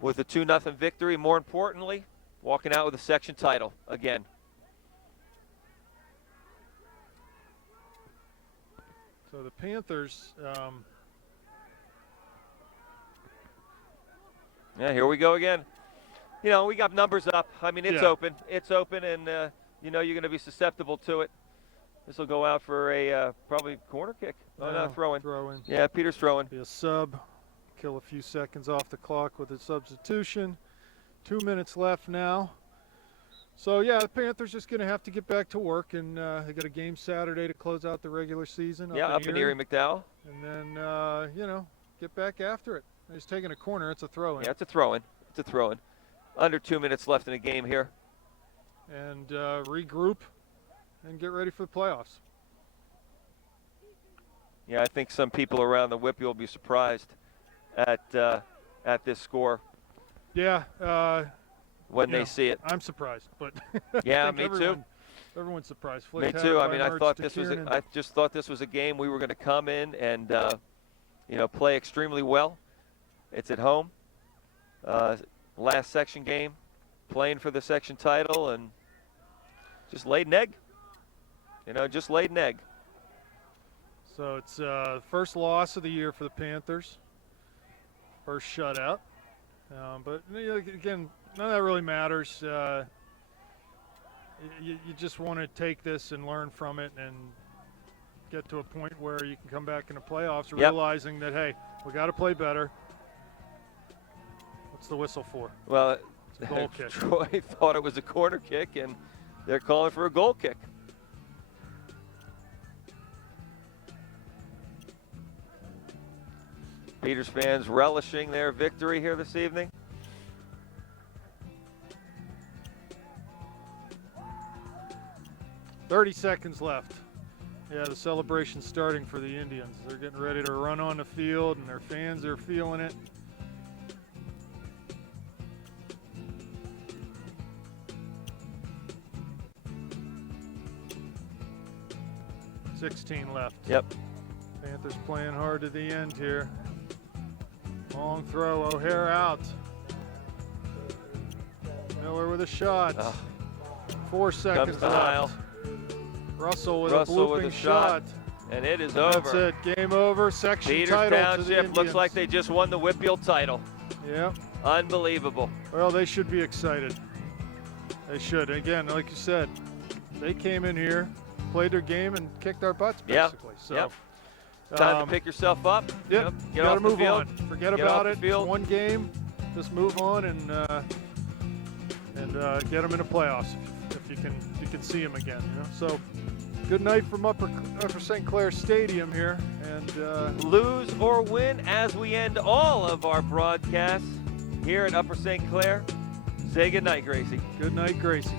with a 2-0 victory. More importantly, walking out with a section title again. So the Panthers. Yeah, here we go again. You know, we got numbers up. I mean, it's open. It's open, and you know you're going to be susceptible to it. This will go out for a probably corner kick. Oh, no, throw-in. Throw-in. Yeah, Peters throwing. Be a sub. Kill a few seconds off the clock with a substitution. 2 minutes left now. So, yeah, the Panthers just going to have to get back to work, and they got a game Saturday to close out the regular season. Up in Erie McDowell. And then, you know, get back after it. He's taking a corner. It's a throw-in. Yeah, it's a throw-in. It's a throw-in. Under 2 minutes left in the game here. And regroup and get ready for the playoffs. Yeah, I think some people around the Whippy will be surprised at this score. Yeah. When they see it. I'm surprised, but yeah, me too. Everyone's surprised. Me too. I mean, I just thought this was a game we were going to come in and you know, play extremely well. It's at home. Last section game, playing for the section title, and just laid an egg. You know, just laid an egg. So it's first loss of the year for the Panthers. First shutout. But you know, again, none of that really matters. You just want to take this and learn from it and get to a point where you can come back in the playoffs realizing that, hey, we got to play better. What's the whistle for? Well, it's a goal kick. Troy thought it was a corner kick, and they're calling for a goal kick. Peters fans relishing their victory here this evening. "30 seconds left. Yeah, the celebration's starting for the Indians. They're getting ready to run on the field, and their fans are feeling it. "16 left. Yep. Panthers playing hard to the end here. Long throw, O'Hare out. Miller with a shot. 4 seconds left. Russell with a blooping shot. And it is over. That's it. Game over. Section Peters title to the Township Indians. looks like they just won the Whitfield title. Yeah. Unbelievable. Well, they should be excited. They should. Again, like you said, they came in here, played their game, and kicked our butts, basically. So, time to pick yourself up. Yep. Get off move the field. on. Forget about it. Field. It's one game. Just move on and get them in the playoffs if you can see them again. You know? So, good night from Upper St. Clair Stadium here, and lose or win as we end all of our broadcasts here at Upper St. Clair. Say good night, Gracie. Good night, Gracie.